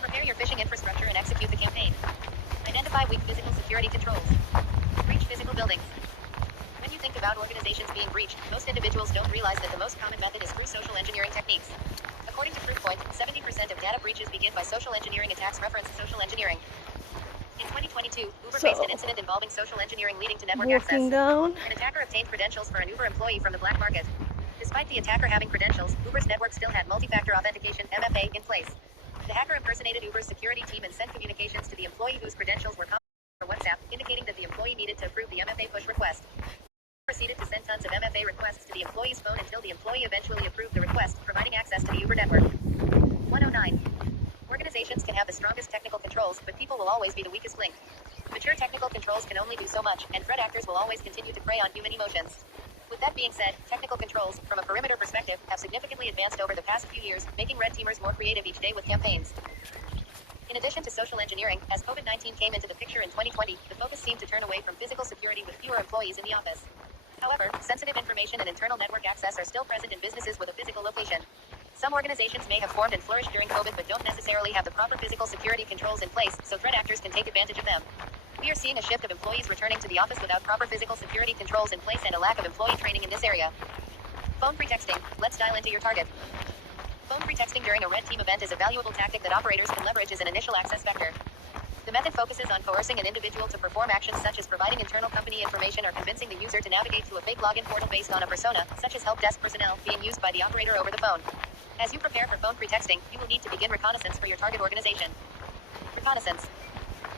Prepare your phishing infrastructure and execute the campaign. Identify weak physical security controls. Breach physical buildings. When you think about organizations being breached, most individuals don't realize that the most common method is through social engineering techniques. According to Proofpoint, 70% of data breaches begin by social engineering attacks. Reference social engineering. In 2022, Uber faced an incident involving social engineering leading to network access. Walking down. An attacker obtained credentials for an Uber employee from the black market. Despite the attacker having credentials, Uber's network still had multi-factor authentication (MFA) in place. The hacker impersonated Uber's security team and sent communications to the employee whose credentials were copied over WhatsApp, indicating that the employee needed to approve the MFA push request. Proceeded to send tons of MFA requests to the employee's phone until the employee eventually approved the request, providing access to the Uber network. 109. Organizations can have the strongest technical controls, but people will always be the weakest link. Mature technical controls can only do so much, and threat actors will always continue to prey on human emotions. With that being said, technical controls, from a perimeter perspective, have significantly advanced over the past few years, making red teamers more creative each day with campaigns. In addition to social engineering, as COVID-19 came into the picture in 2020, the focus seemed to turn away from physical security with fewer employees in the office. However, sensitive information and internal network access are still present in businesses with a physical location. Some organizations may have formed and flourished during COVID but don't necessarily have the proper physical security controls in place, so threat actors can take advantage of them. We are seeing a shift of employees returning to the office without proper physical security controls in place and a lack of employee training in this area. Phone pretexting. Let's dial into your target. Phone pretexting during a red team event is a valuable tactic that operators can leverage as an initial access vector. The method focuses on coercing an individual to perform actions such as providing internal company information or convincing the user to navigate to a fake login portal based on a persona, such as help desk personnel, being used by the operator over the phone. As you prepare for phone pretexting, you will need to begin reconnaissance for your target organization. Reconnaissance.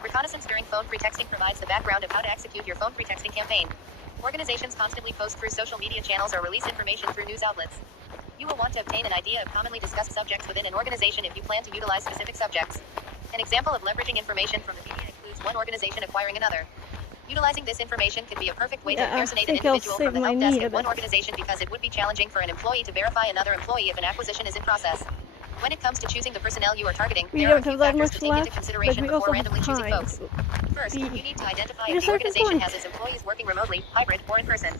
Reconnaissance during phone pretexting provides the background of how to execute your phone pretexting campaign. Organizations constantly post through social media channels or release information through news outlets. You will want to obtain an idea of commonly discussed subjects within an organization if you plan to utilize specific subjects. An example of leveraging information from the media includes one organization acquiring another. Utilizing this information could be a perfect way to Yeah, I impersonate an think I'll individual save from the my help desk knee a at one bit. organization because it would be challenging for an employee to verify another employee if an acquisition is in process. When it comes to choosing the personnel you are targeting, We there are a don't few have that factors to much take into left, but consideration we before also have randomly choosing time folks. First, be you need to identify at a if the certain organization point. has its employees working remotely, hybrid, or in person.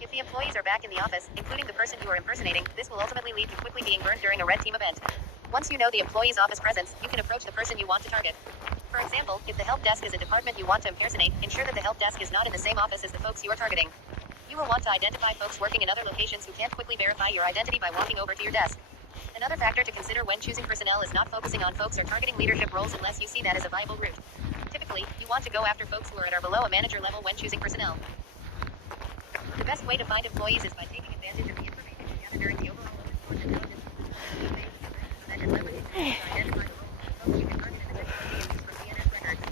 If the employees are back in the office, including the person you are impersonating, this will ultimately lead to quickly being burned during a red team event. Once you know the employee's office presence, you can approach the person you want to target. For example, if the help desk is a department you want to impersonate, ensure that the help desk is not in the same office as the folks you are targeting. You will want to identify folks working in other locations who can't quickly verify your identity by walking over to your desk. Another factor to consider when choosing personnel is not focusing on folks or targeting leadership roles unless you see that as a viable route. Typically, you want to go after folks who are at or below a manager level when choosing personnel. The best way to find employees is by taking advantage of the information you gather during the overall open source intelligence that is leveraged to identify the roles of folks you can target in the technology and use from DNS records.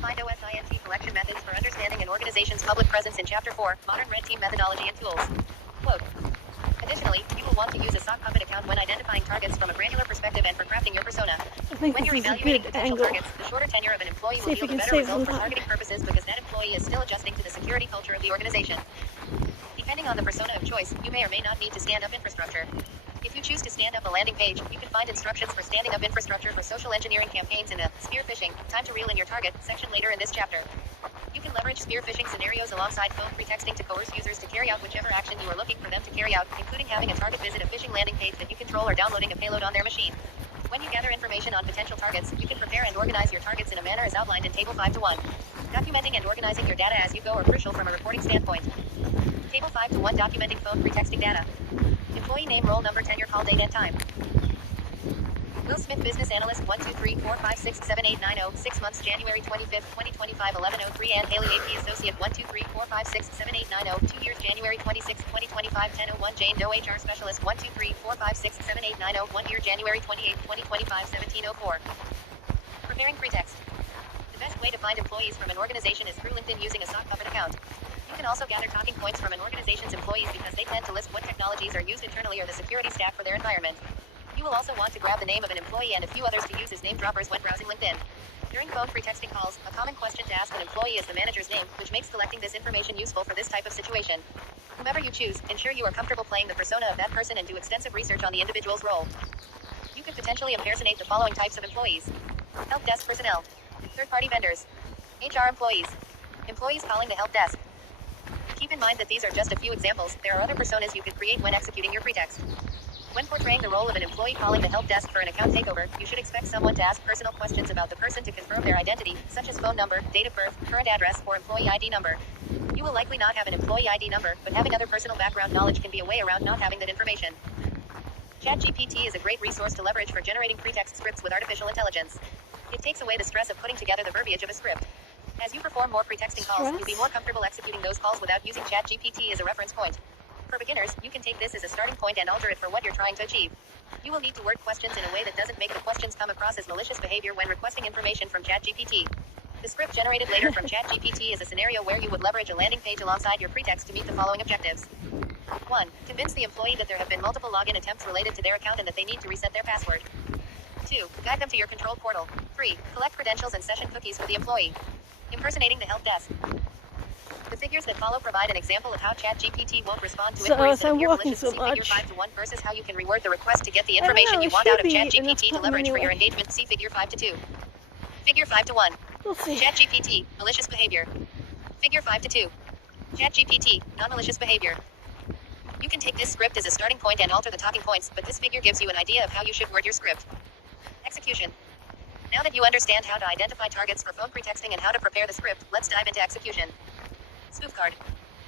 Find OSINT collection methods for understanding an organization's public presence in Chapter 4, Modern Red Team Methodology and Tools. Quote. Additionally, you will want to use a sock puppet account when identifying targets from a granular perspective and for crafting your persona. I think When this you're is a evaluating good potential angle. targets, the shorter tenure of an employee See will if we yield a can better save result some for time. targeting purposes because that employee is still adjusting to the security culture of the organization. Depending on the persona of choice, you may or may not need to stand up infrastructure. If you choose to stand up a landing page, you can find instructions for standing up infrastructure for social engineering campaigns in a spear phishing, time to reel in your target section later in this chapter. You can leverage spear phishing scenarios alongside phone pretexting to coerce users to carry out whichever action you are looking for them to carry out, including having a target visit a phishing landing page that you control or downloading a payload on their machine. When you gather information on potential targets, you can prepare and organize your targets in a manner as outlined in Table 5-1. Documenting and organizing your data as you go are crucial from a reporting standpoint. Table 5-1 documenting phone pretexting data. Employee name, role number, tenure, call date and time. Will Smith, business analyst, 1, 2, 3, 4, 5, 6, 7, 8, 9, 0, 6 months, January 25th, 2025, 11:03. Ann Haley, AP associate, 1, 2, 3, 4, 5, 6, 7, 8, 9, 0, 2 years, January 26th, 2025, 10:01. Jane Doe, HR specialist, 1, 2, 3, 4, 5, 6, 7, 8, 9, 0, 1 year, January 28th, 2025, 17:04. Preparing pretext. The best way to find employees from an organization is through LinkedIn using a sock puppet account. You can also gather talking points from an organization's employees because they tend to list what technologies are used internally or the security staff for their environment. You will also want to grab the name of an employee and a few others to use as name droppers when browsing LinkedIn. During phone pretexting calls, a common question to ask an employee is the manager's name, which makes collecting this information useful for this type of situation. Whomever you choose, ensure you are comfortable playing the persona of that person and do extensive research on the individual's role. You could potentially impersonate the following types of employees: help desk personnel, third-party vendors, HR employees, employees calling the help desk. Keep in mind that these are just a few examples. There are other personas you could create when executing your pretext. When portraying the role of an employee calling the help desk for an account takeover, you should expect someone to ask personal questions about the person to confirm their identity, such as phone number, date of birth, current address, or employee ID number. You will likely not have an employee ID number, but having other personal background knowledge can be a way around not having that information. ChatGPT is a great resource to leverage for generating pretext scripts with artificial intelligence. It takes away the stress of putting together the verbiage of a script. As you perform more pretexting calls, you'll be more comfortable executing those calls without using ChatGPT as a reference point. For beginners, you can take this as a starting point and alter it for what you're trying to achieve. You will need to word questions in a way that doesn't make the questions come across as malicious behavior when requesting information from ChatGPT. The script generated later from ChatGPT is a scenario where you would leverage a landing page alongside your pretext to meet the following objectives. 1. Convince the employee that there have been multiple login attempts related to their account and that they need to reset their password. 2. Guide them to your control portal. 3. Collect credentials and session cookies for the employee. Impersonating the help desk. The figures that follow provide an example of how ChatGPT won't respond to inquiries that appear malicious. See figure 5-1 versus how you can reword the request to get the information you want out of ChatGPT to leverage for your engagement. See figure 5-2. Figure 5-1. We'll see. ChatGPT, malicious behavior. Figure 5-2. ChatGPT, non-malicious behavior. You can take this script as a starting point and alter the talking points, but this figure gives you an idea of how you should word your script. Execution. Now that you understand how to identify targets for phone pretexting and how to prepare the script, let's dive into execution. Spoof card.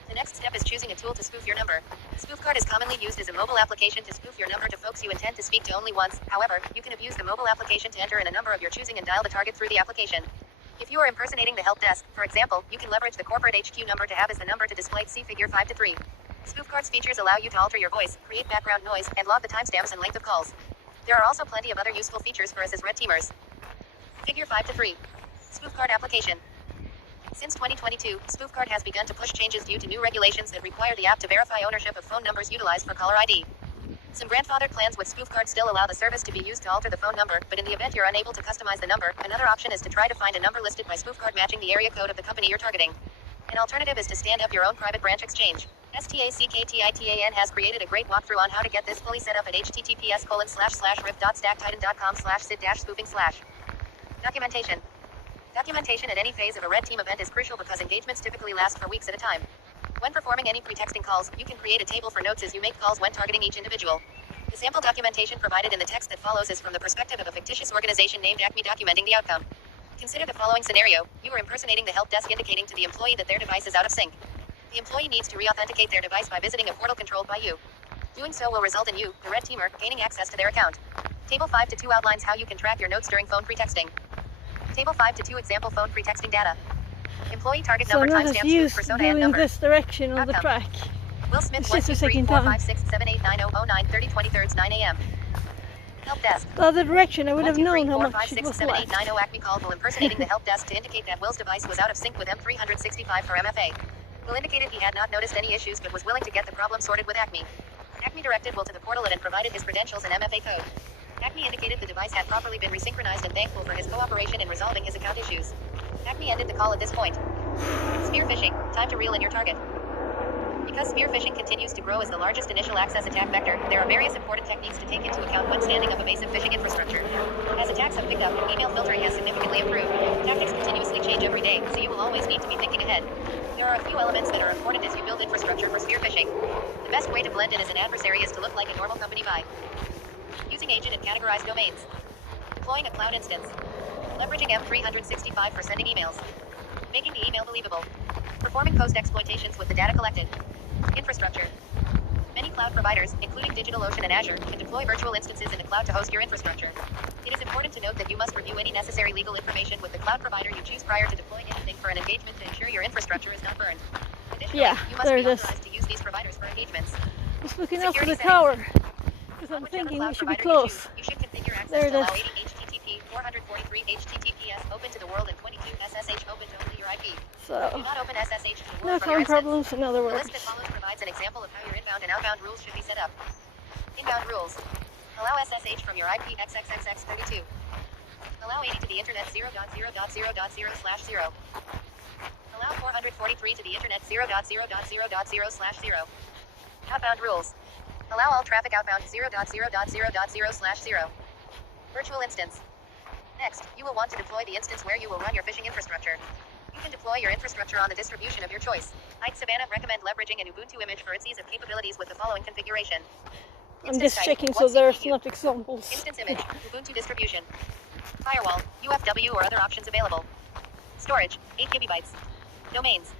The next step is choosing a tool to spoof your number. Spoof card is commonly used as a mobile application to spoof your number to folks you intend to speak to only once. However, you can abuse the mobile application to enter in a number of your choosing and dial the target through the application. If you are impersonating the help desk, for example, you can leverage the corporate HQ number to have as the number to display. See figure 5-3. Spoof card's features allow you to alter your voice, create background noise, and log the timestamps and length of calls. There are also plenty of other useful features for us as red teamers. Figure 5-3. Spoof card application. Since 2022, SpoofCard has begun to push changes due to new regulations that require the app to verify ownership of phone numbers utilized for caller ID. Some grandfathered plans with SpoofCard still allow the service to be used to alter the phone number, but in the event you're unable to customize the number, another option is to try to find a number listed by SpoofCard matching the area code of the company you're targeting. An alternative is to stand up your own private branch exchange. STACKTITAN has created a great walkthrough on how to get this fully set up at https://rip.stacktitan.com/sid-spoofing/. Documentation. Documentation at any phase of a red team event is crucial because engagements typically last for weeks at a time. When performing any pretexting calls, you can create a table for notes as you make calls when targeting each individual. The sample documentation provided in the text that follows is from the perspective of a fictitious organization named Acme documenting the outcome. Consider the following scenario. You are impersonating the help desk indicating to the employee that their device is out of sync. The employee needs to re-authenticate their device by visiting a portal controlled by you. Doing so will result in you, the red teamer, gaining access to their account. Table 5-2 outlines how you can track your notes during phone pretexting. Table 5-2 example phone pretexting data. Employee target So number I'm not timestamps as use used to persona and doing number. this direction on the Outcome. track. Will Smith It's 1 just 2 a 3 second 4 time. 5 6 7 8 9 0 0 9 30 20 thirds 9 a.m. Help desk. The other direction, I would 1 have 2 3 known how 4 much 5 it 6 was 7 8 left. 9 0 Acme called will impersonating the help desk to indicate that Will's device was out of sync with M365 for MFA. Will indicated he had not noticed any issues but was willing to get the problem sorted with Acme. Acme directed Will to the portal and provided his credentials and MFA code. Acme indicated the device had properly been resynchronized and thankful for his cooperation in resolving his account issues. Acme ended the call at this point. Spear phishing. Time to reel in your target. Because spear phishing continues to grow as the largest initial access attack vector, there are various important techniques to take into account when standing up a base of phishing infrastructure. As attacks have picked up, email filtering has significantly improved. Tactics continuously change every day, so you will always need to be thinking ahead. There are a few elements that are important as you build infrastructure for spear phishing. The best way to blend in as an adversary is to look like a normal company buy. Using agent and categorized domains. Deploying a cloud instance. Leveraging M365 for sending emails. Making the email believable. Performing post exploitations with the data collected. Infrastructure. Many cloud providers, including DigitalOcean and Azure, can deploy virtual instances in the cloud to host your infrastructure. It is important to note that you must review any necessary legal information with the cloud provider you choose prior to deploying anything for an engagement to ensure your infrastructure is not burned. Additionally, Yeah, you must there be it is. authorized to use these providers for engagements. Just looking out for Security the settings. tower. Because On I'm whichever thinking cloud we should be provider you close. choose, you should configure access There it to allow is. 80 HTTP, 443 HTTPS open to the world and 22 SSH open to only your IP. Do So, not open SSH to the no world from your time instance. problems in other The words. list that follows provides an example of how your inbound and outbound rules should be set up. Inbound rules. Allow SSH from your IP XXXX32. Allow 80 to the internet 0.0.0.0/0. Allow 443 to the internet 0.0.0.0/0. Outbound rules. Allow all traffic outbound 0.0.0.0/0. Virtual instance. Next, you will want to deploy the instance where you will run your phishing infrastructure. You can deploy your infrastructure on the distribution of your choice. I'd Savannah recommend leveraging an Ubuntu image for its ease of capabilities with the following configuration. I'm Instance just type, checking so 1 there's CPU. not examples. Instance image, Ubuntu distribution. Firewall, UFW or other options available. Storage, 8 GB. Domains.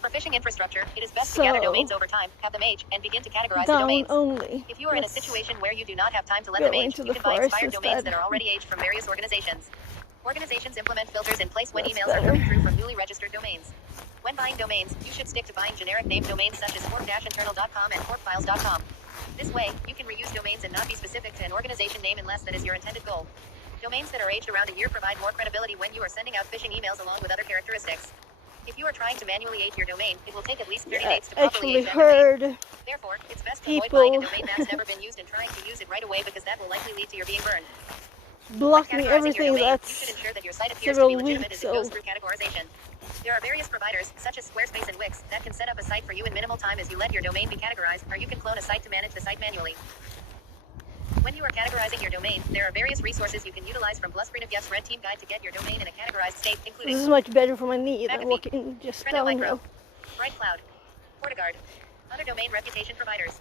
For phishing infrastructure, it is best to gather So, domains over time, have them age, and begin to categorize the Down domains. only. If you are in a Let's situation where you do not have time to let go them age, into you the can buy forest expired domains instead. that are already aged from various organizations. Organizations implement filters in place when That's emails are better. coming through from newly registered domains. When buying domains, you should stick to buying generic name domains such as corp-internal.com and corpfiles.com. This way, you can reuse domains and not be specific to an organization name unless that is your intended goal. Domains that are aged around a year provide more credibility when you are sending out phishing emails along with other characteristics. If you are trying to manually age your domain, it will take at least 30 Yeah, days to properly actually age that domain. heard Therefore, it's best to avoid buying a people domain that's never been used and trying to use it right away because that will likely lead to your being burned. blocking Categorizing your everything domain, you that's should ensure that your site appears to several be legitimate weeks as it goes old. through categorization. There are various providers, such as Squarespace and Wix, that can set up a site for you in minimal time as you let your domain be categorized, or you can clone a site to manage the site manually. When you are categorizing your domain, there are various resources you can utilize from Bluescreen Red Team Guide to get your domain in a categorized state, This including is much better for my knee than McAfee, walking just Trendo Micro, downhill. BrightCloud, FortiGuard, other domain reputation providers.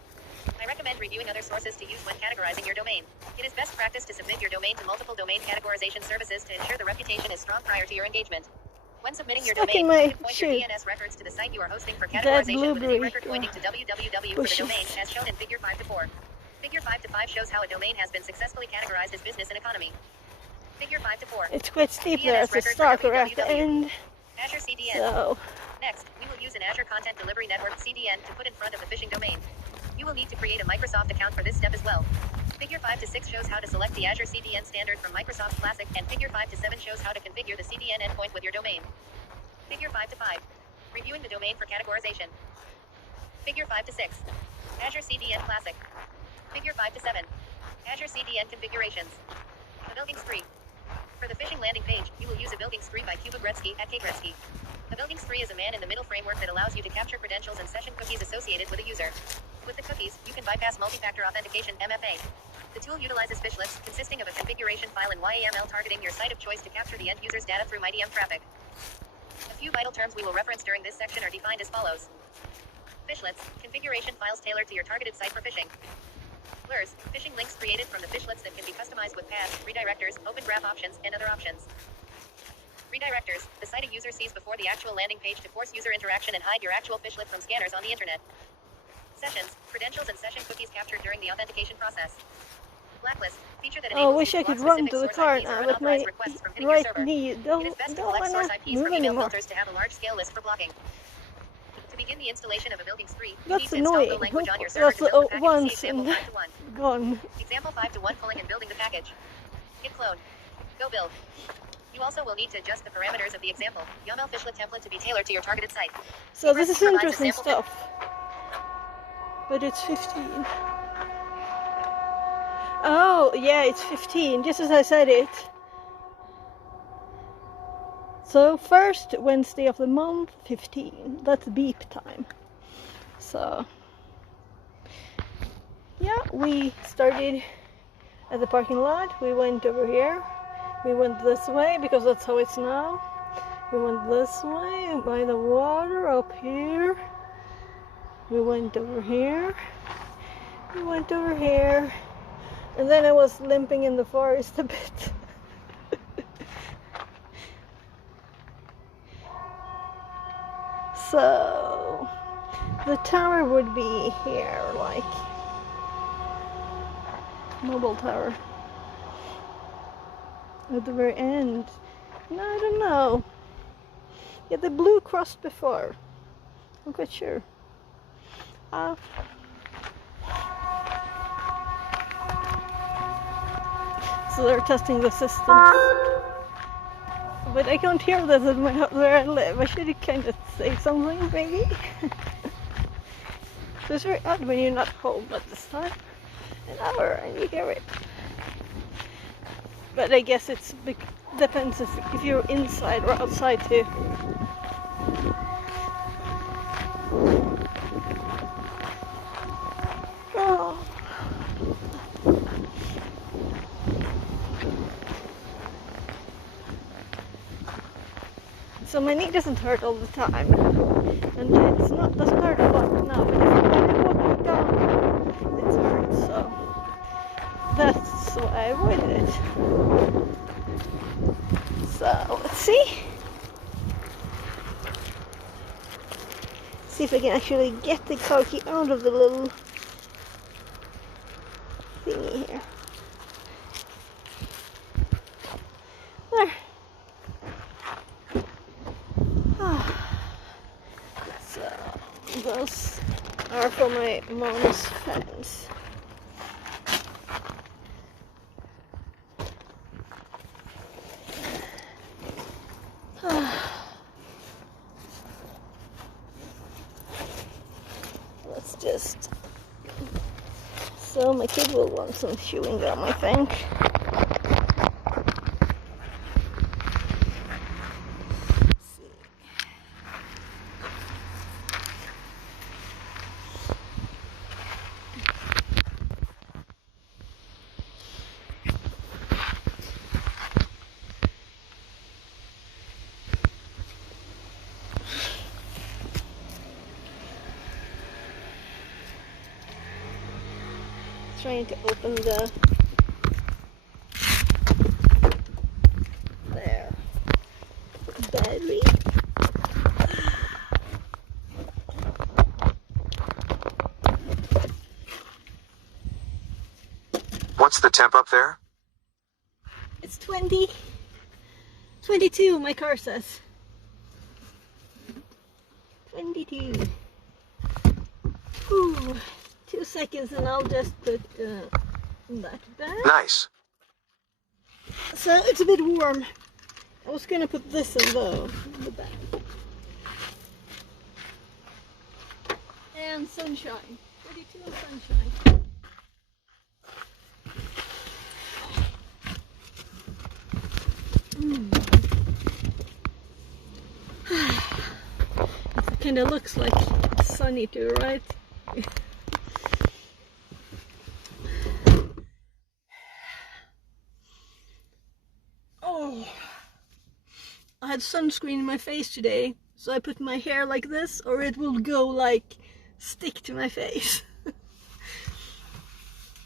I recommend reviewing other sources to use when categorizing your domain. It is best practice to submit your domain to multiple domain categorization services to ensure the reputation is strong prior to your engagement. When submitting your Stuck in domain, my you can point your shoe. DNS records to the site you are hosting for That categorization with a blueberry, new record pointing to www for the bushes. domain, as shown in Figure 5-4. Figure 5-5 shows how a domain has been successfully categorized as business and economy. Figure 5-4. It's quite steep there DNS at the record for start or at the www. end. Azure CDN. So, Next, we will use an Azure Content Delivery Network CDN to put in front of the phishing domain. You will need to create a Microsoft account for this step as well. Figure 5-6 shows how to select the Azure CDN standard from Microsoft Classic, and Figure 5-7 shows how to configure the CDN endpoint with your domain. Figure 5-5. Reviewing the domain for categorization. Figure 5-6. Azure CDN Classic. Figure 5-7. Azure CDN configurations. The Bildungsstree. For the phishing landing page, you will use a Bildungsstree by Cuba Gretzky at Kgretzky. A Buildings 3 is a man-in-the-middle framework that allows you to capture credentials and session cookies associated with a user. With the cookies, you can bypass multi-factor authentication (MFA). The tool utilizes fishlets, consisting of a configuration file and YAML targeting your site of choice to capture the end user's data through MyDM traffic. A few vital terms we will reference during this section are defined as follows. Fishlets, configuration files tailored to your targeted site for phishing. Lures, phishing links created from the fishlets that can be customized with paths, redirectors, open graph options, and other options. Redirectors, the site a user sees before the actual landing page to force user interaction and hide your actual fishlet from scanners on the internet. Sessions, credentials and session cookies captured during the authentication process. Blacklist, feature that enables wish you I to could block run to the specific car source IPs or now, but my unauthorized requests from hitting your right server. knee It don't is best to don't select source wanna IPs move from email anymore. filters to have a large-scale list for blocking. To begin the installation of a Buildings 3, you That's need to install annoying. Go language on your server That's to build the package. once See example and 5 to 1. gone. Example 5 to 1 pulling and building the package. Git clone. Go build. You also will need to adjust the parameters of the example YAML fishlet template to be tailored to your targeted site. So this Egress is provides a interesting sample stuff. But it's 15. Oh, yeah, it's 15, just as I said it. So first Wednesday of the month, 15. That's beep time. So yeah, we started at the parking lot. We went over here. We went this way because that's how it's now. We went this way by the water up here. We went over here. We went over here. And then I was limping in the forest a bit. So the tower would be here, like mobile tower at the very end. No, I don't know. Yeah, the blue crossed before. I'm quite sure. So they're testing the system. But I can't hear this in my house where I live. I should kind of say something, maybe. So it's very odd when you're not home at this time. An hour and you hear it. But I guess it depends if you're inside or outside too. Oh. So my knee doesn't hurt all the time, and doesn't hurt a lot now. But if I'm walking down, it hurts. So that's why I avoided it. So let's see if I can actually get the car key out of the little thingy here. There. So those are for my mom's fans. Let's just. So my kid will want some chewing gum, I think. Trying to open the battery. What's the temp up there? It's 22, my car says. 22. Ooh. 2 seconds and I'll just put that back. Nice. So it's a bit warm. I was gonna put this in the back. And sunshine. 32 and sunshine. kind of looks like it's sunny too, right? Oh, I had sunscreen in my face today, so I put my hair like this, or it will go like stick to my face.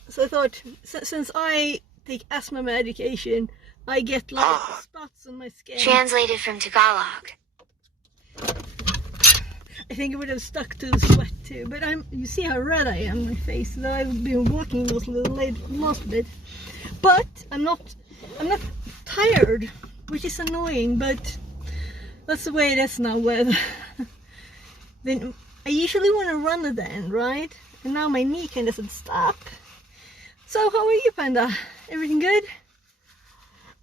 So I thought, since I take asthma medication, I get like spots on my skin. Translated from Tagalog. I think it would have stuck to the sweat too, but you see how red I am on my face, though I've been walking most of it. But I'm not tired, which is annoying, but that's the way it is now with then I usually want to run it then, right? And now my knee kind of doesn't stop. So how are you, Panda? Everything good?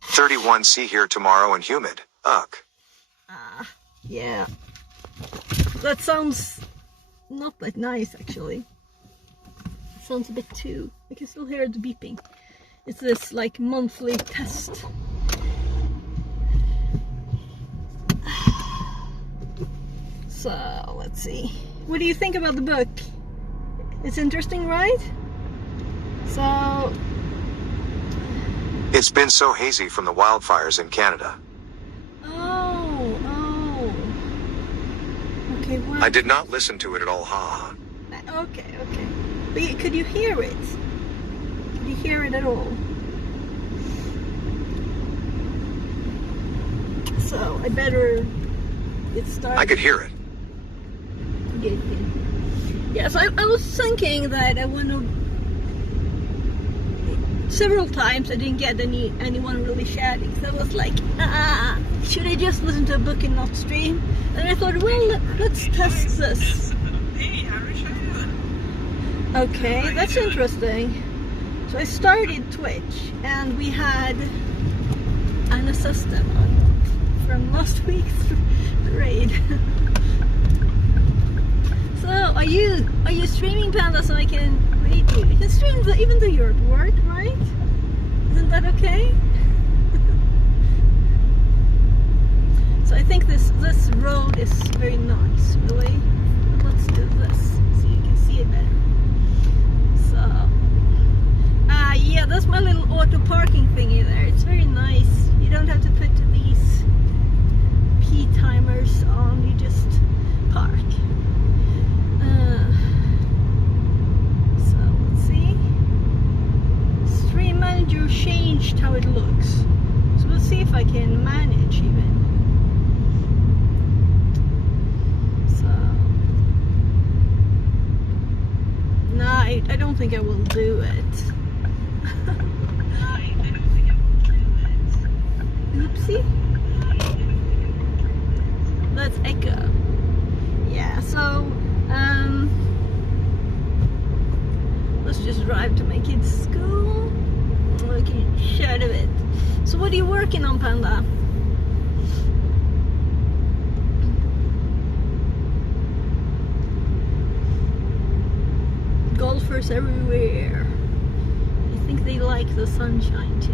31C here tomorrow and humid. Ugh. Yeah. That sounds not that nice, actually. It sounds a bit too... I can still hear the beeping. It's this, like, monthly test. So, let's see. What do you think about the book? It's interesting, right? So... It's been so hazy from the wildfires in Canada. Okay, well... I did not listen to it at all, ha. Okay. But could you hear it? Could you hear it at all? So, I better get started. I could hear it. Good. Yeah, so I was thinking that I want to... Several times I didn't get anyone really chatting, so I was like, should I just listen to a book and not stream? And I thought, well, let's test this. Hey, Harish, how you doing? Okay, that's interesting. So I started Twitch, and we had an assistant from last week's raid. So are you streaming, Panda, so I can read you? You can stream even though you're at work, right? Isn't that okay? So I think this road is very nice, really. But let's do this so you can see it better. So yeah, that's my little auto parking thingy there. It's very nice. You don't have to put these P timers on, you just park. So let's see. Stream Manager changed how it looks. So we'll see if I can manage even. So no, I don't think I will do it. Oopsie. Let's echo. Yeah, so let's just drive to my kids' school. We can chat a bit. So what are you working on, Panda? Golfers everywhere. I think they like the sunshine too.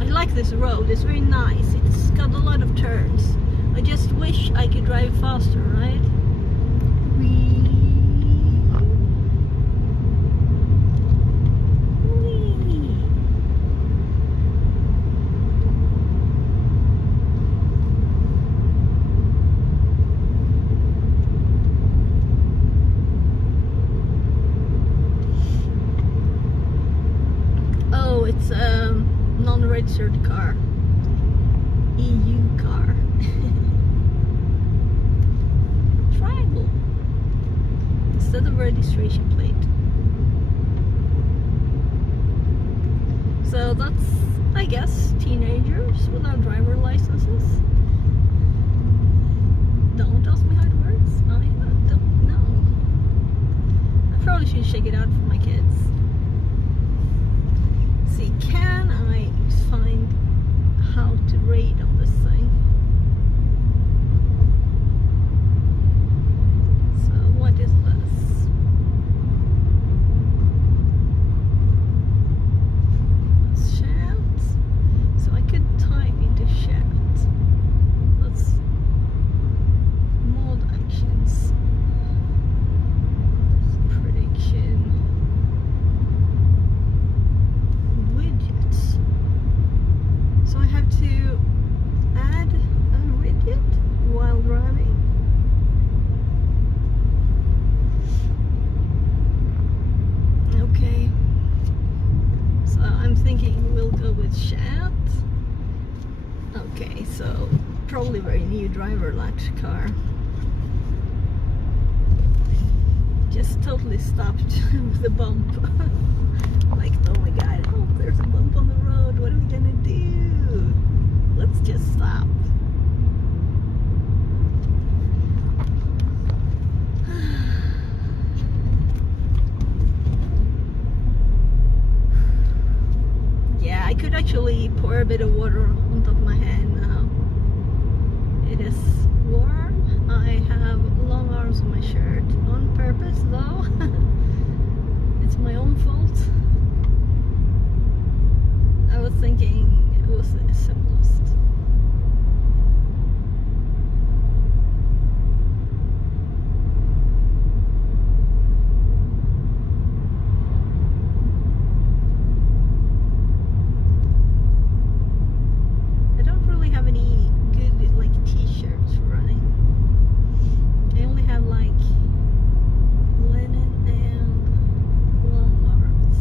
I like this road, it's very nice. It's got a lot of turns. I just wish I could drive faster, right? Oh, it's a non-registered car. EU car. Triangle instead of registration plate. So that's, I guess, teenagers without driver licenses. Don't ask me how it works. I don't know. I probably should check it out for my kids. See, can I find how to raid on this thing? So what is this? Let's chat. that car. Just totally stopped with the bump. Like, oh my god, oh, there's a bump on the road. What are we gonna do? Let's just stop. Yeah, I could actually pour a bit of water on top of my head now. It is warm. I have long arms on my shirt on purpose though. It's my own fault. I was thinking it was the simplest. I don't really have any good like t-shirts for running. I only have like linen and long arms.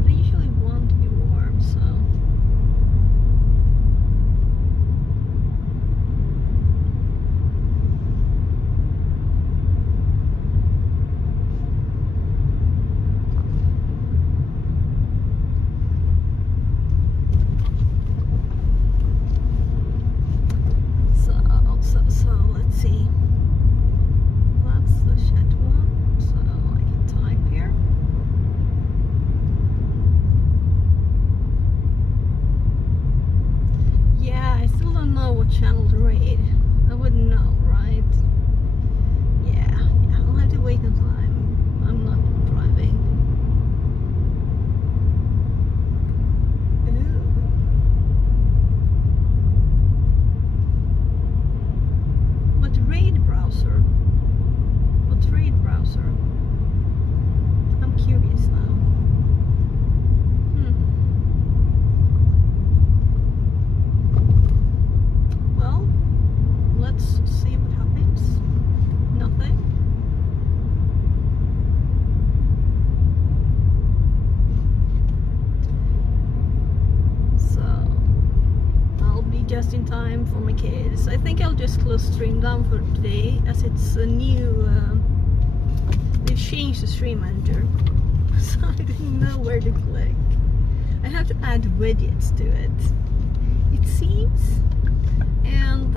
But I usually want to be warm, so so let's see. That's the shed one, so I can type here. Yeah, I still don't know what channel to raid. I wouldn't know, right? Yeah, I'll have to wait until I'm not driving. Ooh. What raid browser? What's raid browser? I'm curious now. Well, let's see what happens. Nothing. So I'll be just in time for my kids. I think I'll just close stream down for today, as it's a new. They've changed the stream manager, so I didn't know where to click. I have to add widgets to it, it seems, and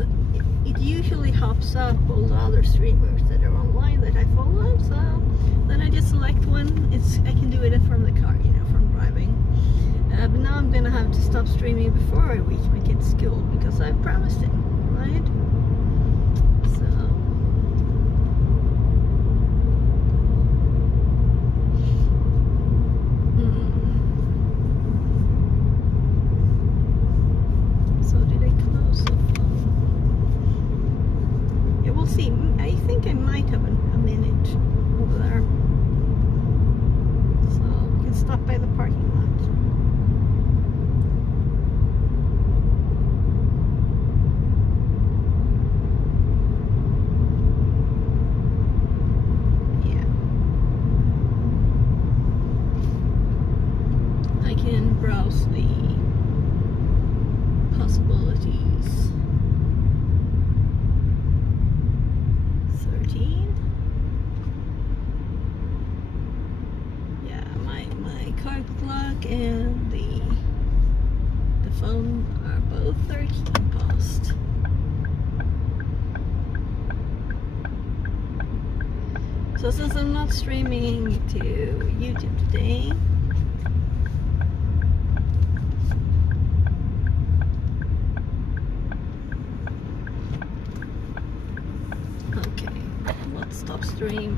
it usually hops up all the other streamers that are online that I follow. So then I just select one. I can do it from the car, you know, from driving. But now I'm gonna have to stop streaming before I reach my kid's school because I promised him, right? So so did I close the phone? Yeah, we'll see. I think I might have a minute over there, so we can stop by the parking lot. I can browse the possibilities. 13. Yeah, my car clock and the phone are both 13 past. So since I'm not streaming to YouTube today, okay, let's stop stream.